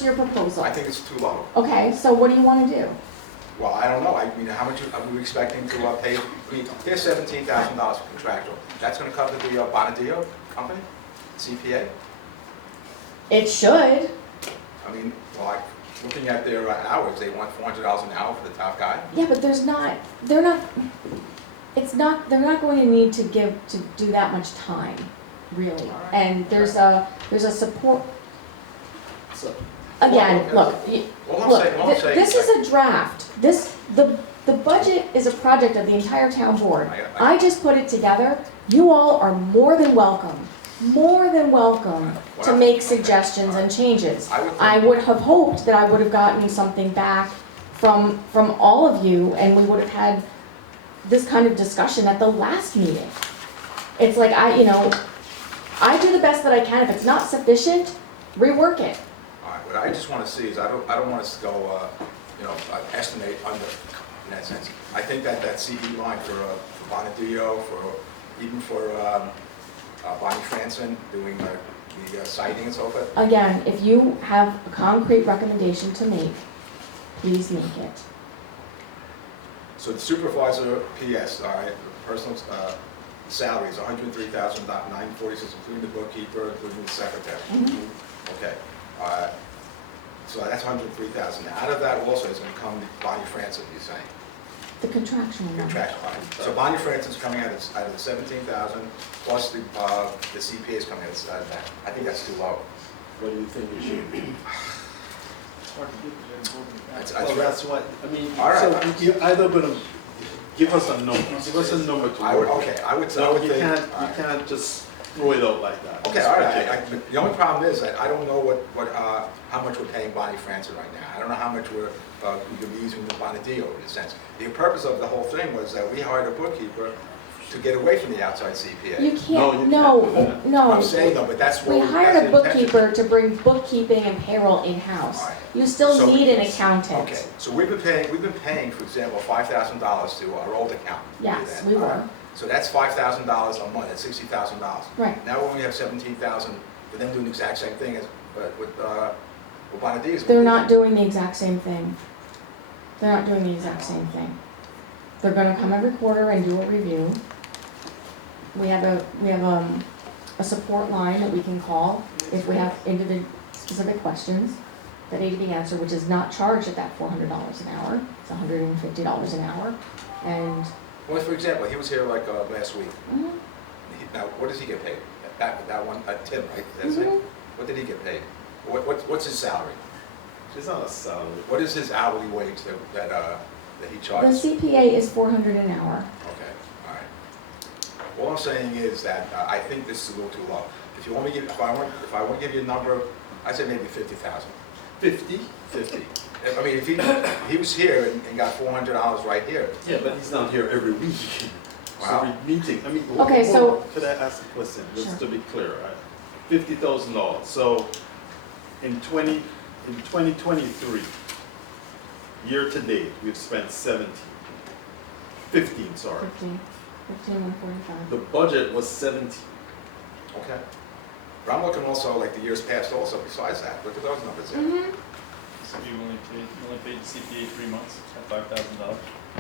your proposal? I think it's too low. Okay, so what do you wanna do? Well, I don't know, how much are we expecting to pay? Here's $17,000 for contractual. That's gonna cover the Bonadillo company, CPA? It should. Looking at their hours, they want $400 an hour for the top guy. Yeah, but they're not going to need to do that much time, really. All right. And there's a support So, Again, Well, look, All I'm look, saying, all I'm saying. this is a draft. The budget is a project of the entire town board. I just put it together. You all are more than welcome to make suggestions and changes. I would have hoped that I would have gotten something back from all of you, and we would have had this kind of discussion at the last meeting. It's like, I do the best that I can. If it's not sufficient, rework it. All right, what I just want to see is, I don't want us to go, estimate under, in that sense. I think that CE line for Bonadillo, even for Bonnie Franson, doing the siding and so forth. Again, if you have a concrete recommendation to make, please make it. So the supervisor PS, all right, personal salary is $103,946, including the bookkeeper, including the secretary. Okay, so that's $103,000. Out of that also is going to come Bonnie Franson, you're saying? The contractual number. Contractual. So Bonnie Franson's coming out of the $17,000 plus the CPA is coming out of that. I think that's too low. What do you think it should be? That's That's what, I mean, All right. so you're either gonna give us a number to I would, work. okay, I would No, you think. can't, all you right. can't just throw it out like that. Okay, all right. The only problem is that I don't know how much we're paying Bonnie Franson right now. I don't know how much we're going to be using the Bonadillo in a sense. The purpose of the whole thing was that we hired a bookkeeper to get away from the outside CPA. You No, can't, you no, can't. no. I'm saying though, but that's what. We that's hired a the intention. bookkeeper to bring bookkeeping and payroll in-house. All right. You still So- need an accountant. Okay, so we've been paying, for example, $5,000 to our old accountant. Yes, Do we that. were. All right. So that's $5,000 a month, that's $60,000. Right. Now we only have $17,000 for them doing the exact same thing as, with Bonadillo's. They're not doing the exact same thing. They're not doing the exact same thing. They're gonna come every quarter and do a review. We have a support line that we can call if we have specific questions that need to be answered, which is not charged at that $400 an hour. It's $150 an hour. And, Well, for example, he was here like last week. mhm, Now, what does he get paid? That one, Tim, right? That's it? Mhm. What did he get paid? What's his salary? It's not a salary. What is his hourly wage that he the charges? CPA is $400 an hour. Okay, all right. All I'm saying is that I think this is a little too low. If I want to give you a number, I'd say maybe 50,000. 50? 50. I mean, if he was here and got $400 right here. Yeah, but he's not here every week. Wow. Every meeting, I mean. Okay, so- Could I ask a question, Sure. just to be clear, right? $50,000, so in 2023, year to date, we've spent 15, sorry. 15,145. The budget was 17. Okay. But I'm looking also like the years past also besides that. Look at those numbers there. Mhm. So you only paid the CPA 3 months at $5,000.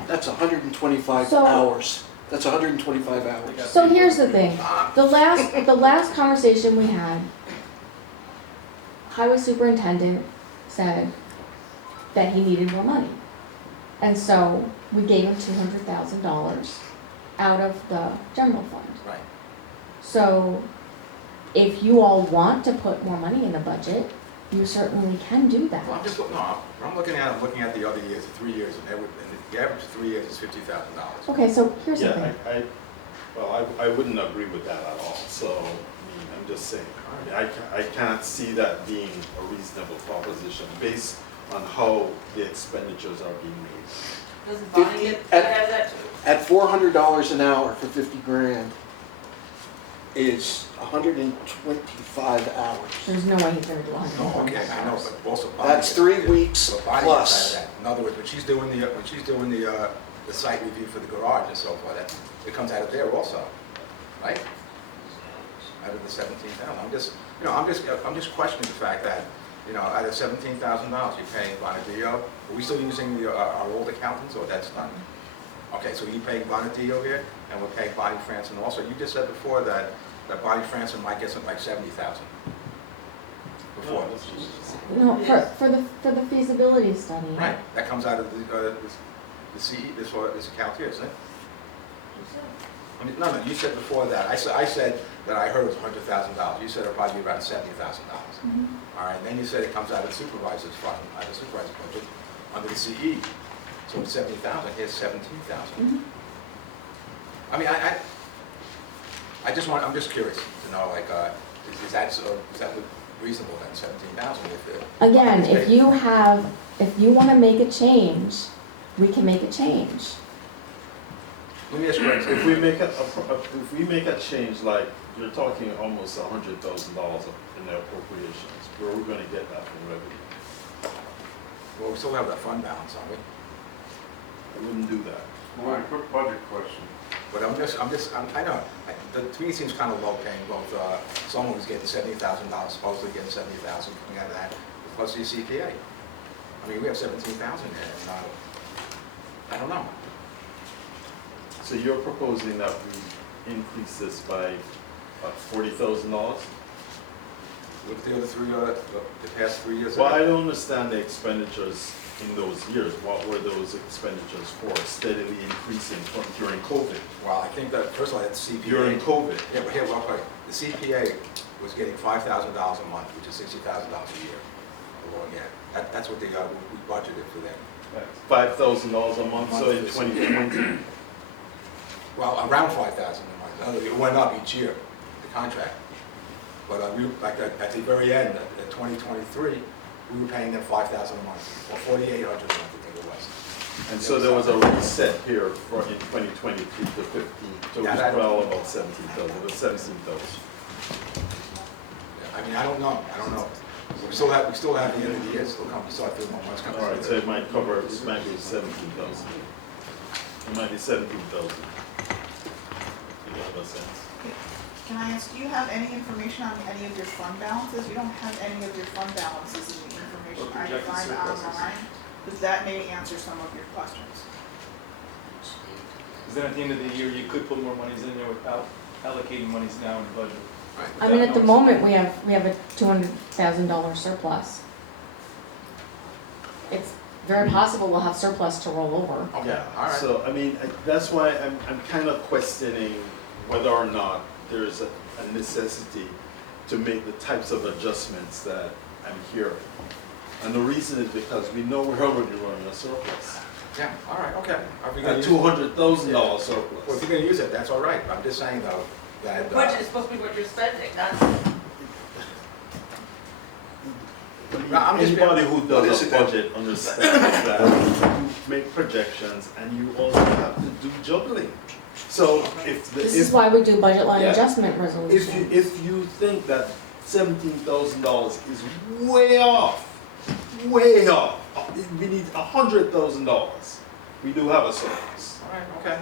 that's 125 So- hours. That's 125 hours. So here's the thing. The last conversation we had, highway superintendent said that he needed more money. And so we gave him $200,000 out of the general fund. Right. So if you all want to put more money in the budget, you certainly can do that. Well, I'm looking at the other years, the 3 years, and the average of 3 years is $50,000. Okay, so here's the Yeah, thing. I wouldn't agree with that at all, so, I mean, I'm just saying, I mean, I can't see that being a reasonable proposition based on how the expenditures are being made. Doesn't Bonnie get paid out of that too? At $400 an hour for 50 grand is 125 hours. There's no way he's gonna do No, 100 okay, I know, hours. but also Bonnie. That's 3 weeks So Bonnie gets plus. out of that. In other words, when she's doing the site review for the garage and so forth, it comes out of there also, right? Out of the 17,000. I'm just questioning the fact that, out of $17,000, you're paying Bonadillo. Are we still using our old accountants, or that's done? Okay, so you're paying Bonadillo here, and we're paying Bonnie Franson also. You just said before that Bonnie Franson might get something like $70,000 before. No, for the feasibility study. Right, that comes out of the CE, this account here, isn't it? I mean, no, you said before that, I said that I heard it was $100,000. You said it'll probably be around $70,000. All right, then you said it comes out of the supervisor's fund, out of the supervisor's budget, under the CE. So it's 70,000, here's 17,000. I mean, I'm just curious to know, like, is that reasonable then, 17,000? Again, if you want to make a change, we can make a change. Let me ask you, If we make a change, like, you're talking almost $100,000 in the appropriations, where are we gonna get that from revenue? well, we still have that fund balance, don't we? I wouldn't do that. Well, a quick budget question. But I know, to me it seems kind of low paying, both, someone who's getting $70,000, supposedly getting $70,000 coming out of that, plus the CPA. I mean, we have 17,000 there, and, I don't know. So you're proposing that we increase this by, what, $40,000? With the other three, the past 3 years? Well, I don't understand the expenditures in those years. What were those expenditures for, steadily increasing from during COVID? Well, I think that, first of all, that's CPA. During COVID? Yeah, but here, well, wait, the CPA was getting $5,000 a month, which is $60,000 a year. That's what we budgeted for them. $5,000 a month, so in 2020? Well, around 5,000 a month. It went up each year, the contract. But at the very end, at 2023, we were paying them $5,000 a month, or $4,800 a month, I think it was. And so there was a reset here for in 2023 to 15, so it was well about 17,000, it was 17,000. I mean, I don't know. We still have the end of the year, still come, we still have 3 more months coming. All right, so it might cover, it might be 17,000. It might be 17,000. You get what I'm saying? Can I ask, do you have any information on any of your fund balances? You don't have any of your fund balances in the information Or I projected find surpluses. online, because that may answer some of your questions. Because then at the end of the year, you could put more monies in there without allocating monies now in the budget. I mean, at the moment, we have a $200,000 surplus. It's very possible we'll have surplus to roll over. Okay, all right. So, I mean, that's why I'm kind of questioning whether or not there's a necessity to make the types of adjustments that I'm hearing. And the reason is because we know we're already running a surplus. Yeah, all right, okay. A $200,000 Well, if surplus. you're gonna use it, that's all right. I'm just saying though, that. Budget is supposed to be what you're spending, not. Anybody who does a budget understands that you make projections and you also have to do juggling. So This is why we do budget line Yeah. adjustment resolution. if you think that $17,000 is way off, we need $100,000, we do have a surplus. All right, okay.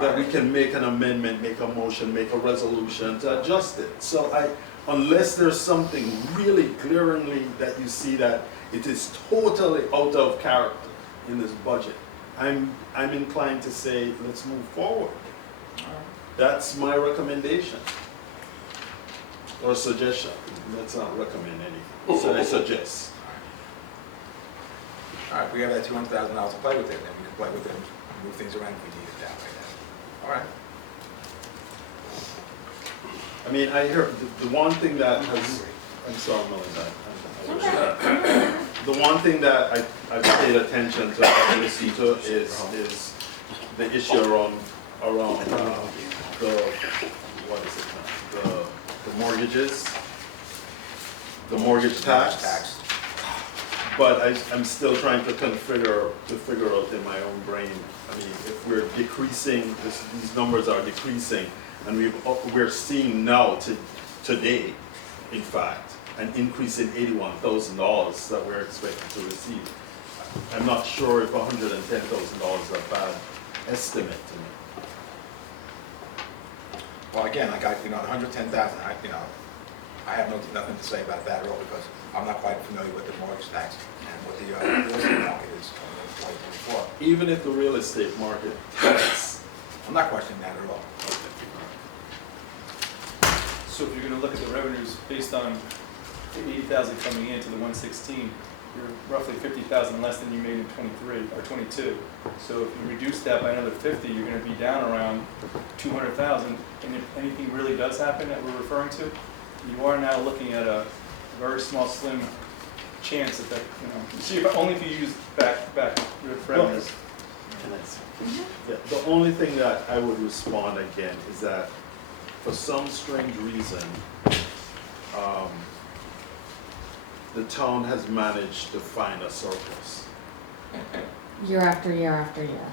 That we can make an amendment, make a motion, make a resolution to adjust it. So unless there's something really glaringly that you see that it is totally out of character in this budget, I'm inclined to say, let's move forward. That's my recommendation. Or suggestion. Let's not recommend anything. So I suggest. All right, if we have that $200,000 to play with it, then we can play with it and move things around if we need it that way then. All right. I mean, I hear, the one thing that has, I'm sorry, Melinda. The one thing that I've paid attention to, I've listened to is the issue around the, what is it now? The mortgages, the mortgage tax. But I'm still trying to figure out in my own brain, I mean, if we're decreasing, these numbers are decreasing, and we're seeing now today, in fact, an increase in $81,000 that we're expected to receive. I'm not sure if $110,000 is a bad estimate to me. Well, again, like the 110,000, I have nothing to say about that at all because I'm not quite familiar with the mortgage tax and what the real estate market is in 2024. Even if the real estate market tanks, I'm not questioning that at all. So if you're gonna look at the revenues based on the 80,000 coming into the 116, you're roughly 50,000 less than you made in 23 or 22. So if you reduce that by another 50, you're going to be down around 200,000. And if anything really does happen that we're referring to, you are now looking at a very small, slim chance that, only if you use back revenues. Yeah, the only thing that I would respond again is that for some strange reason, the town has managed to find a surplus. Year after year after year.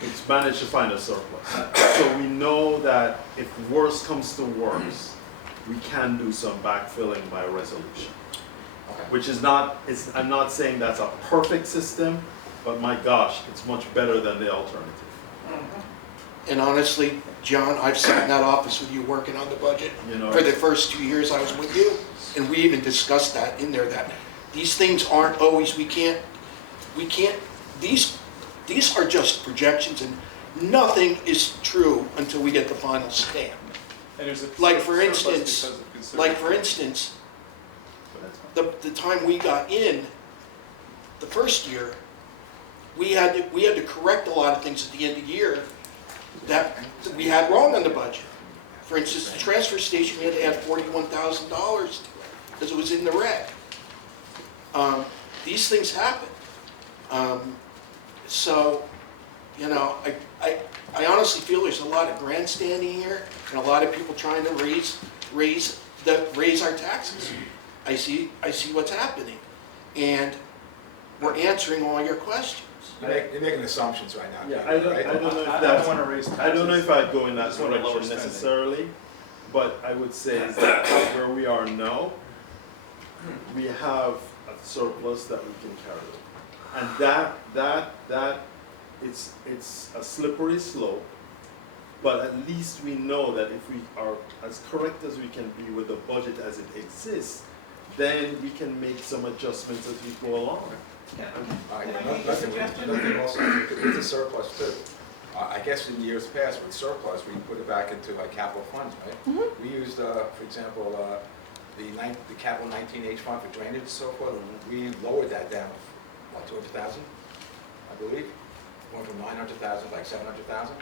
It's managed to find a surplus. So we know that if worse comes to worse, we can do some backfilling by resolution. Which is not, I'm not saying that's a perfect system, but my gosh, it's much better than the alternative. And honestly, John, I've sat in that office with you working on the budget You know, for the first 2 years I was with you, and we even discussed that in there, that these things aren't always, we can't, these are just projections, and nothing is true until we get the final stamp. And there's a Like for surplus instance, because of conservative- the time we got in, the first year, we had to correct a lot of things at the end of the year that we had wrong on the budget. For instance, the transfer station, we had to add $41,000 to it because it was in the red. These things happen. So, I honestly feel there's a lot of grandstanding here and a lot of people trying to raise our taxes. I see what's happening, and we're answering all your questions. You're making assumptions right now. Yeah, Kevin, I don't know if I that's, don't want to raise taxes. I don't know if I'd go in that Just want to lower direction spending. necessarily, but I would say is that where we are now, we have a surplus that we can carry. And that, it's a slippery slope, but at least we know that if we are as correct as we can be with the budget as it exists, then we can make some adjustments as we go along. All right, Can I make a nothing suggestion? also, with the surplus too. I guess in years past with surplus, we put it back into like capital funds, right? We used, for example, the capital 19H fund for drainage and so forth. We lowered that down, what, 200,000, I believe? Went from 900,000 to like 700,000.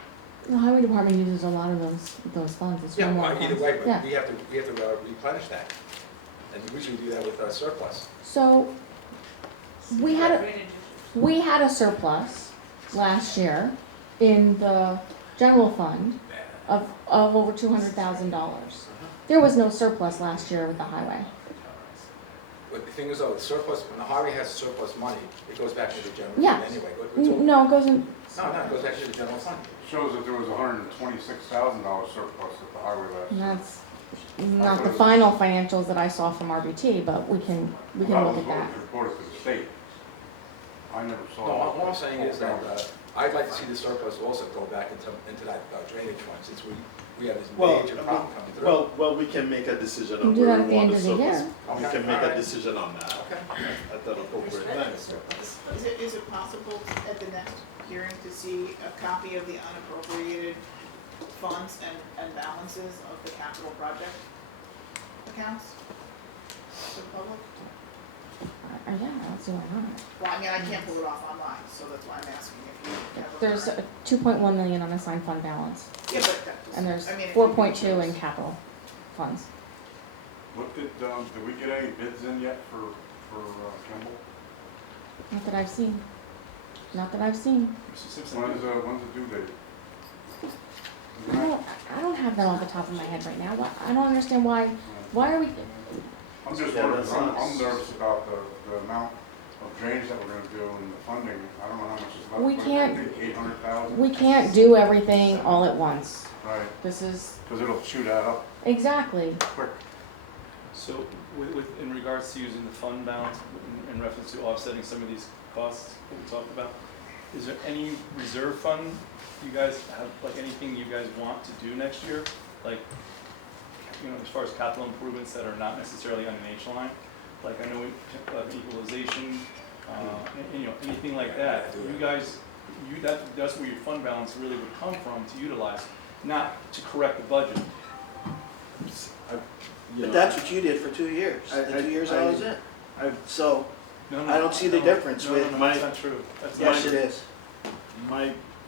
The highway department uses a lot of those funds, it's Yeah, one well, more either funds. way, but Yeah. we have to replenish that. And we usually do that with surplus. So, we had a surplus last year in the general fund of over $200,000. There was no surplus last year with the highway. But the thing is though, the surplus, when the highway has surplus money, it goes back to the general Yeah. fund anyway. No, it goes in, No, it goes back to the general fund. Shows that there was $126,000 surplus at the highway last year. that's not the final financials that I saw from RBT, but we can look at that. That was reported to the state. I never No, saw it. all I'm saying is that I'd like to see the surplus also go back into that drainage fund, since we have this Well, major problem coming through. Well, we can make a decision We'll on do where that at we the want end the of the surplus. year. We Okay, can make a alright. decision on that Okay. at that appropriate time. Is it possible at the next hearing to see a copy of the unappropriated funds and balances of the capital project accounts to the public? Yeah, I don't see why not. Well, I mean, I can't pull it off online, so that's why I'm asking if you have a. There's current- 2.1 million unassigned fund balance, Yeah, but that. and there's I mean, if you 4.2 could- in capital funds. What did we get any bids in yet for Kimball? Not that I've seen. Not that I've seen. Mr. Simpson, When's the due date? I don't have that off the top of my head right now. I don't understand why are we, I'm just Yeah, worried, that's I'm not- nervous about the amount of drainage that we're gonna do and the funding. I don't know how much is left. We What, can't- I think 800,000? we can't do everything all at once. Right, This is, because it'll shoot out up exactly. quick. so in regards to using the fund balance in reference to offsetting some of these costs that we talked about, is there any reserve fund you guys have, like anything you guys want to do next year? Like, as far as capital improvements that are not necessarily on an H line? Like, I know equalization, anything like that. You guys, that's where your fund balance really would come from to utilize, not to correct the budget. But that's what you did for 2 years, the 2 years I was in. I- So, No, I don't see the no, difference no, with. No, that's not true. That's Yes, not it true. is.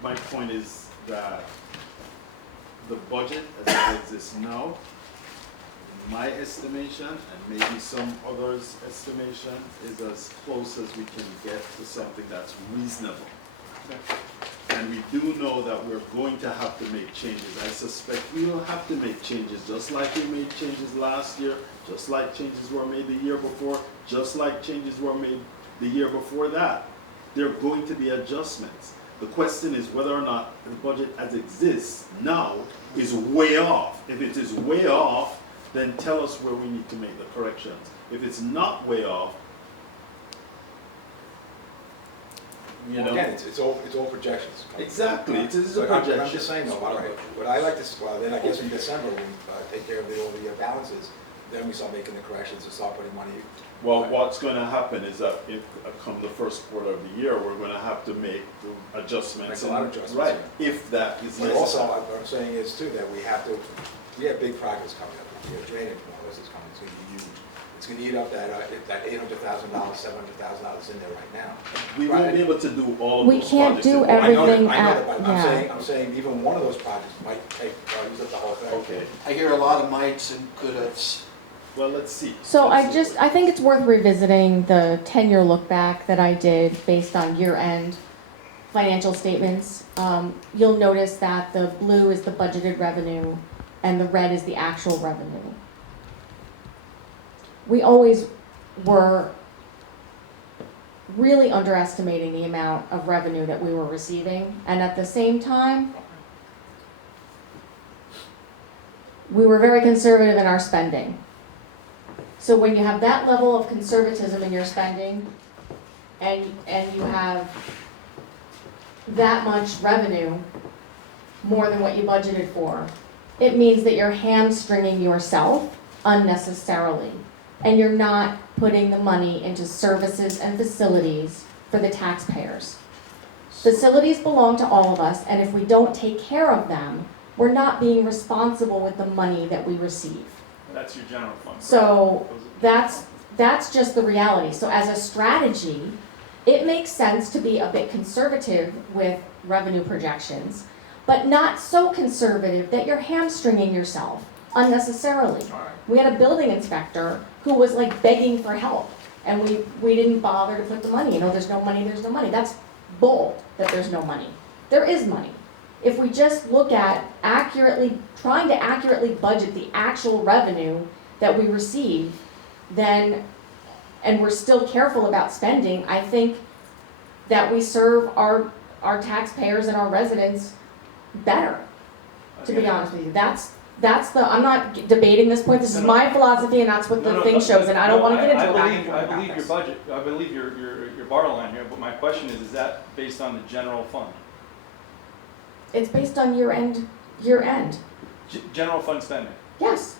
My point is that the budget as it exists now, in my estimation, and maybe some others' estimation, is as close as we can get to something that's reasonable. And we do know that we're going to have to make changes. I suspect we will have to make changes, just like we made changes last year, just like changes were made the year before, just like changes were made the year before that. There are going to be adjustments. The question is whether or not the budget as it exists now is way off. If it is way off, then tell us where we need to make the corrections. If it's not way off, you know. Again, it's all projections. Exactly, it is a But I'm projection. just saying though, what I like to, well, then I guess in December, we take care of all the balances, then we start making the corrections and start putting money. Well, what's going to happen is that if, come the first quarter of the year, we're going to have to make the adjustments. Make a lot of adjustments, Right, yeah. if that is But also, necessary. what I'm saying is too, that we have big projects coming up. Your drainage, more or less, is coming, it's gonna be huge. It's gonna eat up that $800,000, $700,000 in there right now. We won't be able to do all of We those can't projects. do at once. everything. I know at- that, but yeah. I'm saying even one of those projects might use up the whole thing. Okay, I hear a lot of mights and could'ves. well, let's see. So Let's see. I think it's worth revisiting the 10-year look back that I did based on year-end financial statements. You'll notice that the blue is the budgeted revenue and the red is the actual revenue. We always were really underestimating the amount of revenue that we were receiving, and at the same time, we were very conservative in our spending. So when you have that level of conservatism in your spending, and you have that much revenue, more than what you budgeted for, it means that you're hamstringing yourself unnecessarily. And you're not putting the money into services and facilities for the taxpayers. Facilities belong to all of us, and if we don't take care of them, we're not being responsible with the money that we receive. That's your general fund. So that's just the reality. So as a strategy, it makes sense to be a bit conservative with revenue projections, but not so conservative that you're hamstringing yourself unnecessarily. All right. We had a building inspector who was like begging for help, and we didn't bother to put the money. You know, there's no money, there's no money. That's bull that there's no money. There is money. If we just look at trying to accurately budget the actual revenue that we receive, then, and we're still careful about spending, I think that we serve our taxpayers and our residents better, to be honest with you. That's the, I'm not debating this point, this is my philosophy, and that's what the thing shows, and I don't wanna get into a back and forth I about believe your this. budget, I believe your borrow line here, but my question is that based on the general fund? It's based on year end, General fund spending, yes,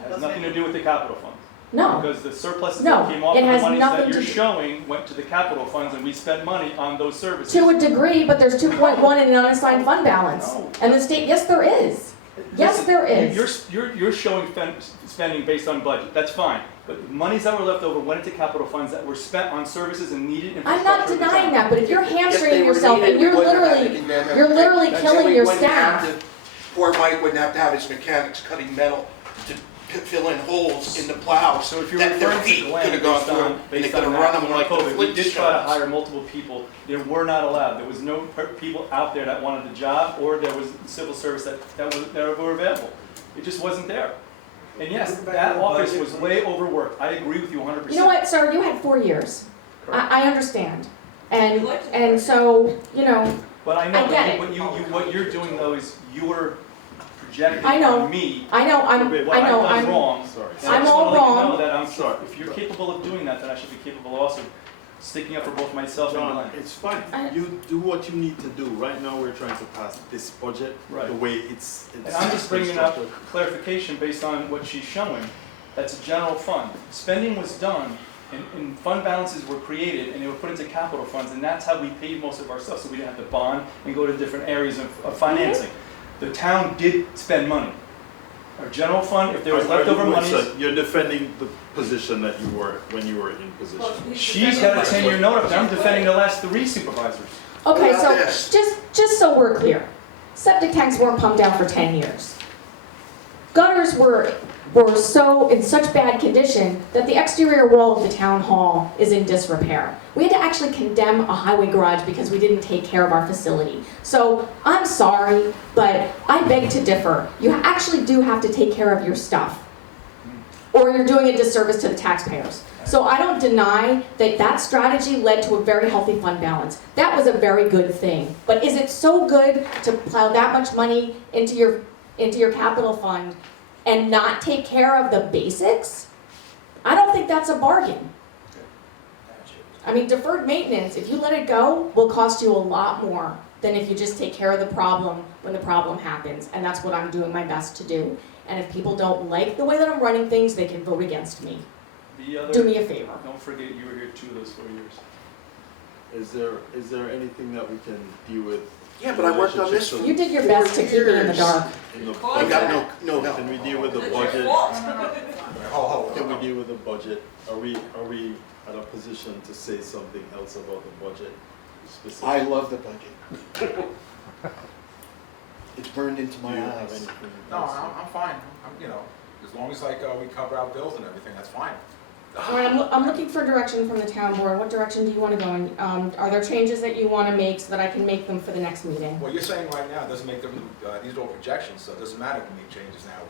has nothing to do with the capital funds. no, Because the surpluses No, that came off it of the has monies nothing that you're to do- showing went to the capital funds, and we spent money on those services. to a degree, but there's 2.1 in an unassigned fund balance. No. And the state, yes, there is. Yes, Listen, there is. You're showing spending based on budget, that's fine. But the monies that were left over went into capital funds that were spent on services and needed infrastructure. I'm not of the denying town. that, but if you're If they hamstringing were yourself needed, and we you're wouldn't have had literally, to condemn them. you're literally That's killing we your wouldn't have staff. to- Poor Mike wouldn't have to have his mechanics cutting metal to fill in holes in the plow. So if you're that their referring to feet Glenn could have gone based through, on, and they based could have on run that, them like like the COVID, we did try to Flintstones. hire multiple people. They were not allowed. There was no people out there that wanted the job, or there was civil service that were available. It just wasn't there. And yes, that office was way overworked. I agree with you 100%. You know what, sir, you had 4 years. I understand. And so, you know, But I know, I get it. what you're doing though is you're projecting I know. on me. I know, what I've done I'm, wrong. Sorry. And I I'm just all wanna let you wrong. know that I'm sorry. If you're capable of doing that, then I should be capable also sticking up for both myself and John, Glenn. it's fine. I- You do what you need to do. Right now, we're trying to pass this budget Right. the way it's And I'm just bringing up constructed. clarification based on what she's showing. That's a general fund. Spending was done, and fund balances were created, and they were put into capital funds, and that's how we paid most of our stuff, so we didn't have to bond and go to different areas of financing. The town did spend money, Our general fund, if there was Are you- leftover wait, monies, so you're defending the position that you were, when you were in position. she's got a 10-year note up there, I'm defending the last 3 supervisors. Okay, What so about this? just so we're clear, septic tanks weren't pumped out for 10 years. Gutters were so, in such bad condition that the exterior wall of the town hall is in disrepair. We had to actually condemn a highway garage because we didn't take care of our facility. So I'm sorry, but I beg to differ. You actually do have to take care of your stuff, or you're doing a disservice to the taxpayers. So I don't deny that that strategy led to a very healthy fund balance. That was a very good thing. But is it so good to plow that much money into your capital fund and not take care of the basics? I don't think that's a bargain. I mean, deferred maintenance, if you let it go, will cost you a lot more than if you just take care of the problem when the problem happens. And that's what I'm doing my best to do. And if people don't like the way that I'm running things, they can vote against me. The other, Do me a favor. don't forget you were here 2 of those 4 years. Is there anything that we can deal with? Yeah, but I worked on this for You did your best to keep me in the dark. In the I got budget? no help. Can we deal with the budget? Hold Can we deal with the budget? Are we at a position to say something else about the budget specifically? I love the budget. It's burned into Do my you have eyes. anything No, else? I'm fine. As long as like, we cover our bills and everything, that's fine. All right, I'm looking for direction from the town board. What direction do you want to go in? Are there changes that you want to make so that I can make them for the next meeting? Well, you're saying right now, it doesn't make them, these are all projections, so it doesn't matter if we make changes now.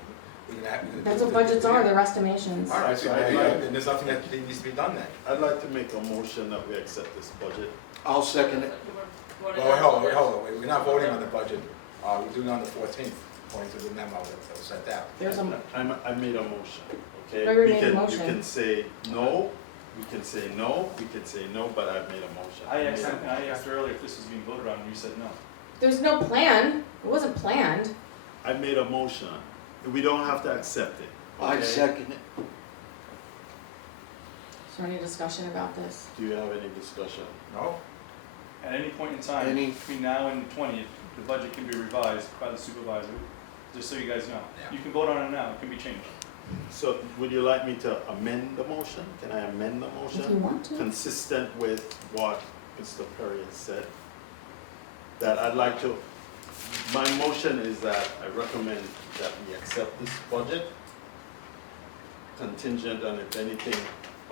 We can That's what budgets are, they're estimations. All right, so and there's nothing that needs to be done then. I'd like to make a motion that we accept this budget. I'll second it. Well, hold on, we're not voting on the budget, we're doing it on the 14th, according to the memo that was sent out. There's a, I made a motion, okay? Whoever We made the can- motion. You can say no, we can say no, we can say no, but I've made a motion. I asked earlier if this was being voted on, and you said no. there's no plan. It wasn't planned. I made a motion. We don't have to accept it. I okay? second it. Is there any discussion about this? Do you have any discussion? No? At any point in time, Any- between now and the 20th, the budget can be revised by the supervisor, just so you guys know. Yeah. You can vote on it now, it can be changed. So would you like me to amend the motion? Can I amend the motion? If you want to. Consistent with what Mr. Perry has said? That I'd like to, my motion is that I recommend that we accept this budget contingent on if anything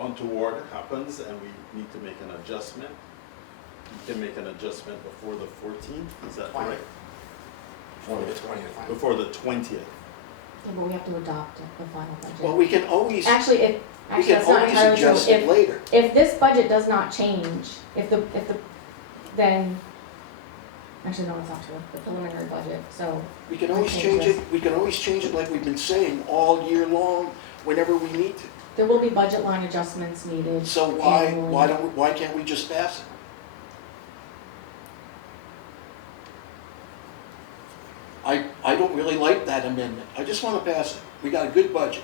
untoward happens and we need to make an adjustment. We can make an adjustment before the 14th, is that correct? For the 20th. Before the 20th. Yeah, but we have to adopt the final budget. Well, we can always, Actually, we can that's not always entirely true. adjust it later. If this budget does not change, then, actually, no, it's not true, the preliminary budget, so. We can always change it, we can always change it like we've been saying all year long, whenever we need to. There will be budget line adjustments needed. So annually. why can't we just pass it? I don't really like that amendment. I just want to pass it. We got a good budget.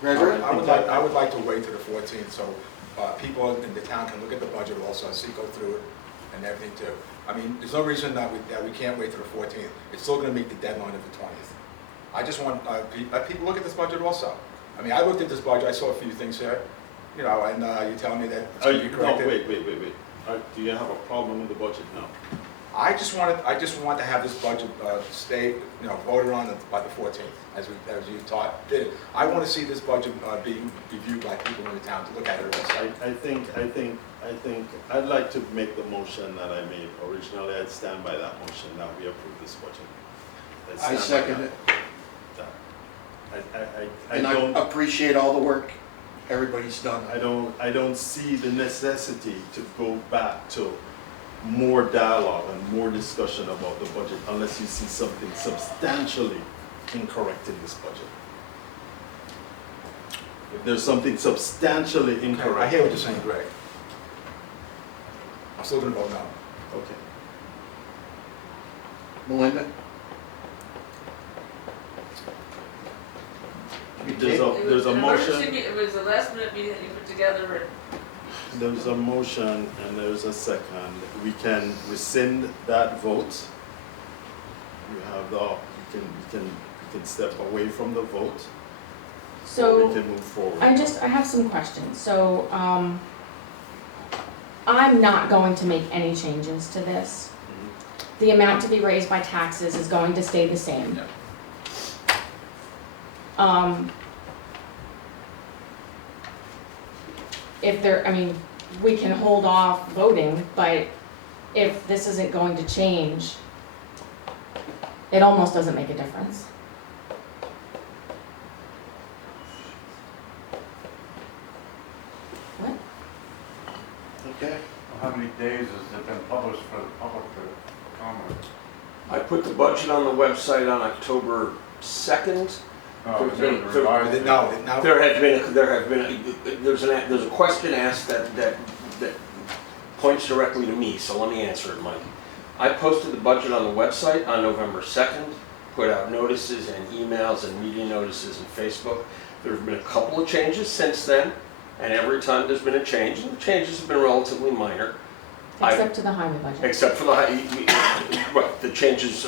Gregory? I would like to wait till the 14th, so people in the town can look at the budget also, see, go through it and everything too. I mean, there's no reason that we can't wait till the 14th. It's still gonna meet the deadline of the 20th. I just want, people look at this budget also. I mean, I looked at this budget, I saw a few things here, and you're telling me that it's gonna be No, corrected. wait. Do you have a problem with the budget now? I just want to have this budget stay, voted on by the 14th, as you did. I want to see this budget being reviewed by people in the town to look at it also. I think I'd like to make the motion that I made originally. I'd stand by that motion that we approve this budget. I second it. I And I don't, appreciate all the work everybody's done. I don't see the necessity to go back to more dialogue and more discussion about the budget unless you see something substantially incorrect in this budget. If there's something substantially incorrect. I hear what you're saying, Greg. I'm still gonna vote no. Okay. Melinda? There's a motion. It was a last minute meeting that you put together, and There's a motion and there's a second. We can rescind that vote. You have the, you can step away from the vote. Or So we can move forward. I have some questions. So, I'm not going to make any changes to this. The amount to be raised by taxes is going to stay the same. If there, I mean, we can hold off voting, but if this isn't going to change, it almost doesn't make a difference. What? Okay. How many days has it been published for the public to comment? I put the budget on the website on October 2nd. Oh, is it revised? No, There's a question asked that points directly to me, so let me answer it, Mike. I posted the budget on the website on November 2nd, put out notices and emails and media notices and Facebook. There have been a couple of changes since then, and every time there's been a change, and the changes have been relatively minor. Except to the highway budget. Except for the changes,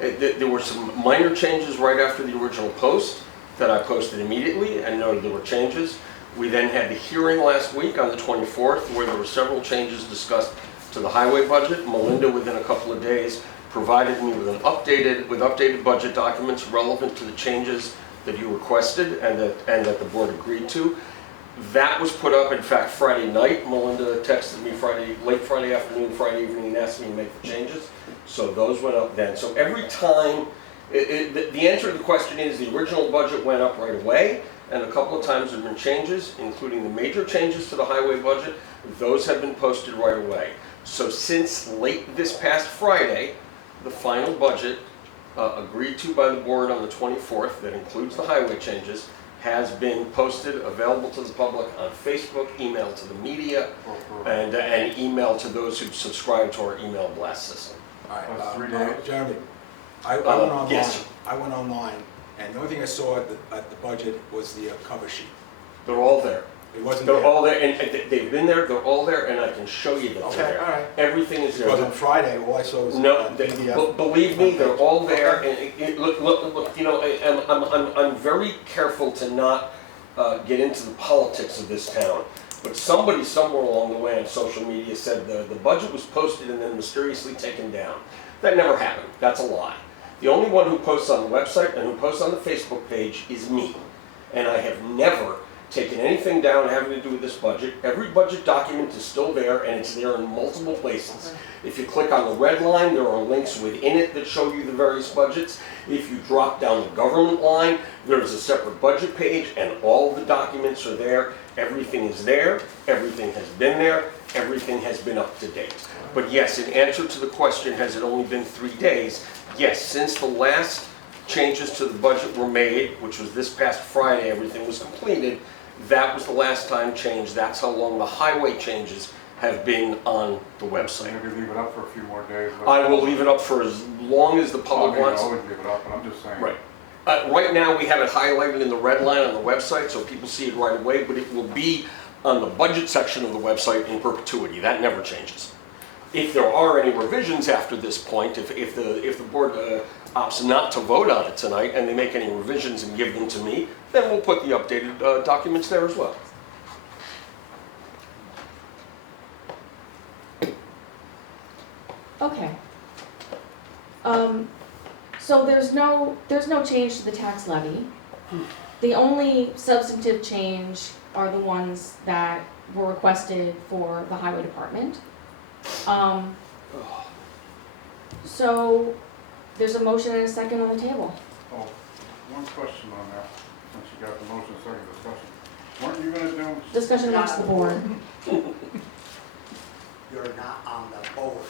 there were some minor changes right after the original post that I posted immediately and noted there were changes. We then had the hearing last week on the 24th where there were several changes discussed to the highway budget. Melinda, within a couple of days, provided me with updated budget documents relevant to the changes that you requested and that the board agreed to. That was put up, in fact, Friday night. Melinda texted me late Friday afternoon, Friday evening, and asked me to make the changes. So those went up then. So every time, the answer to the question is the original budget went up right away, and a couple of times there have been changes, including the major changes to the highway budget. Those have been posted right away. So since late this past Friday, the final budget agreed to by the board on the 24th, that includes the highway changes, has been posted, available to the public on Facebook, email to the media, and email to those who subscribe to our email blast system. All That's 3 right, days? Jeremy, I went online. Yes. I went online, and the only thing I saw at the budget was the cover sheet. They're all there. It wasn't They're there. all there, and they've been there, they're all there, and I can show you that Okay, they're all there. right. Everything is Because there. on Friday, all I saw was No, PDF. believe me, they're all there, and look, you know, I'm very careful to not get into the politics of this town. But somebody somewhere along the way on social media said the budget was posted and then mysteriously taken down. That never happened. That's a lie. The only one who posts on the website and who posts on the Facebook page is me. And I have never taken anything down having to do with this budget. Every budget document is still there, and it's there in multiple places. If you click on the red line, there are links within it that show you the various budgets. If you drop down the government line, there's a separate budget page, and all the documents are there. Everything is there, everything has been there, everything has been up to date. But yes, in answer to the question, has it only been 3 days? Yes, since the last changes to the budget were made, which was this past Friday, everything was completed, that was the last time changed. That's how long the highway changes have been on the website. Maybe leave it up for a few more days. I will leave it up for as long as the public wants. I always leave it up, but I'm just saying. Right. Right now, we have it highlighted in the red line on the website, so people see it right away, but it will be on the budget section of the website in perpetuity. That never changes. If there are any revisions after this point, if the board opts not to vote on it tonight and they make any revisions and give them to me, then we'll put the updated documents there as well. Okay. So there's no change to the tax levy. The only substantive change are the ones that were requested for the highway department. So there's a motion and a second on the table. Oh, one question on that, since you got the motion, second discussion. Weren't you gonna do? Discussion amongst the board. You're not on the board.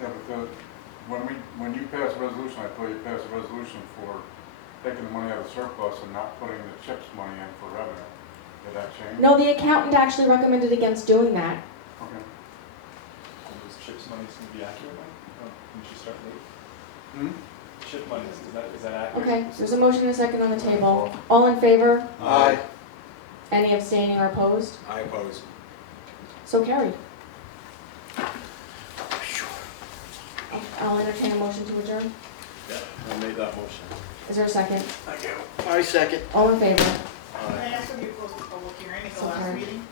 Yeah, but when you pass a resolution, I thought you passed a resolution for taking the money out of surplus and not putting the CHIPS money in for revenue. Did that change? No, the accountant actually recommended against doing that. Okay. Is CHIPS money going to be accurate? When you start late? Hmm? CHIP money, is that accurate? Okay, so there's a motion and a second on the table. All in favor? Aye. Any abstaining or opposed? I oppose. So carried. I'll entertain a motion to adjourn. Yeah, I made that motion. Is there a second? I second. All in favor? Can I ask if you closed the public hearing at the So last carried. meeting?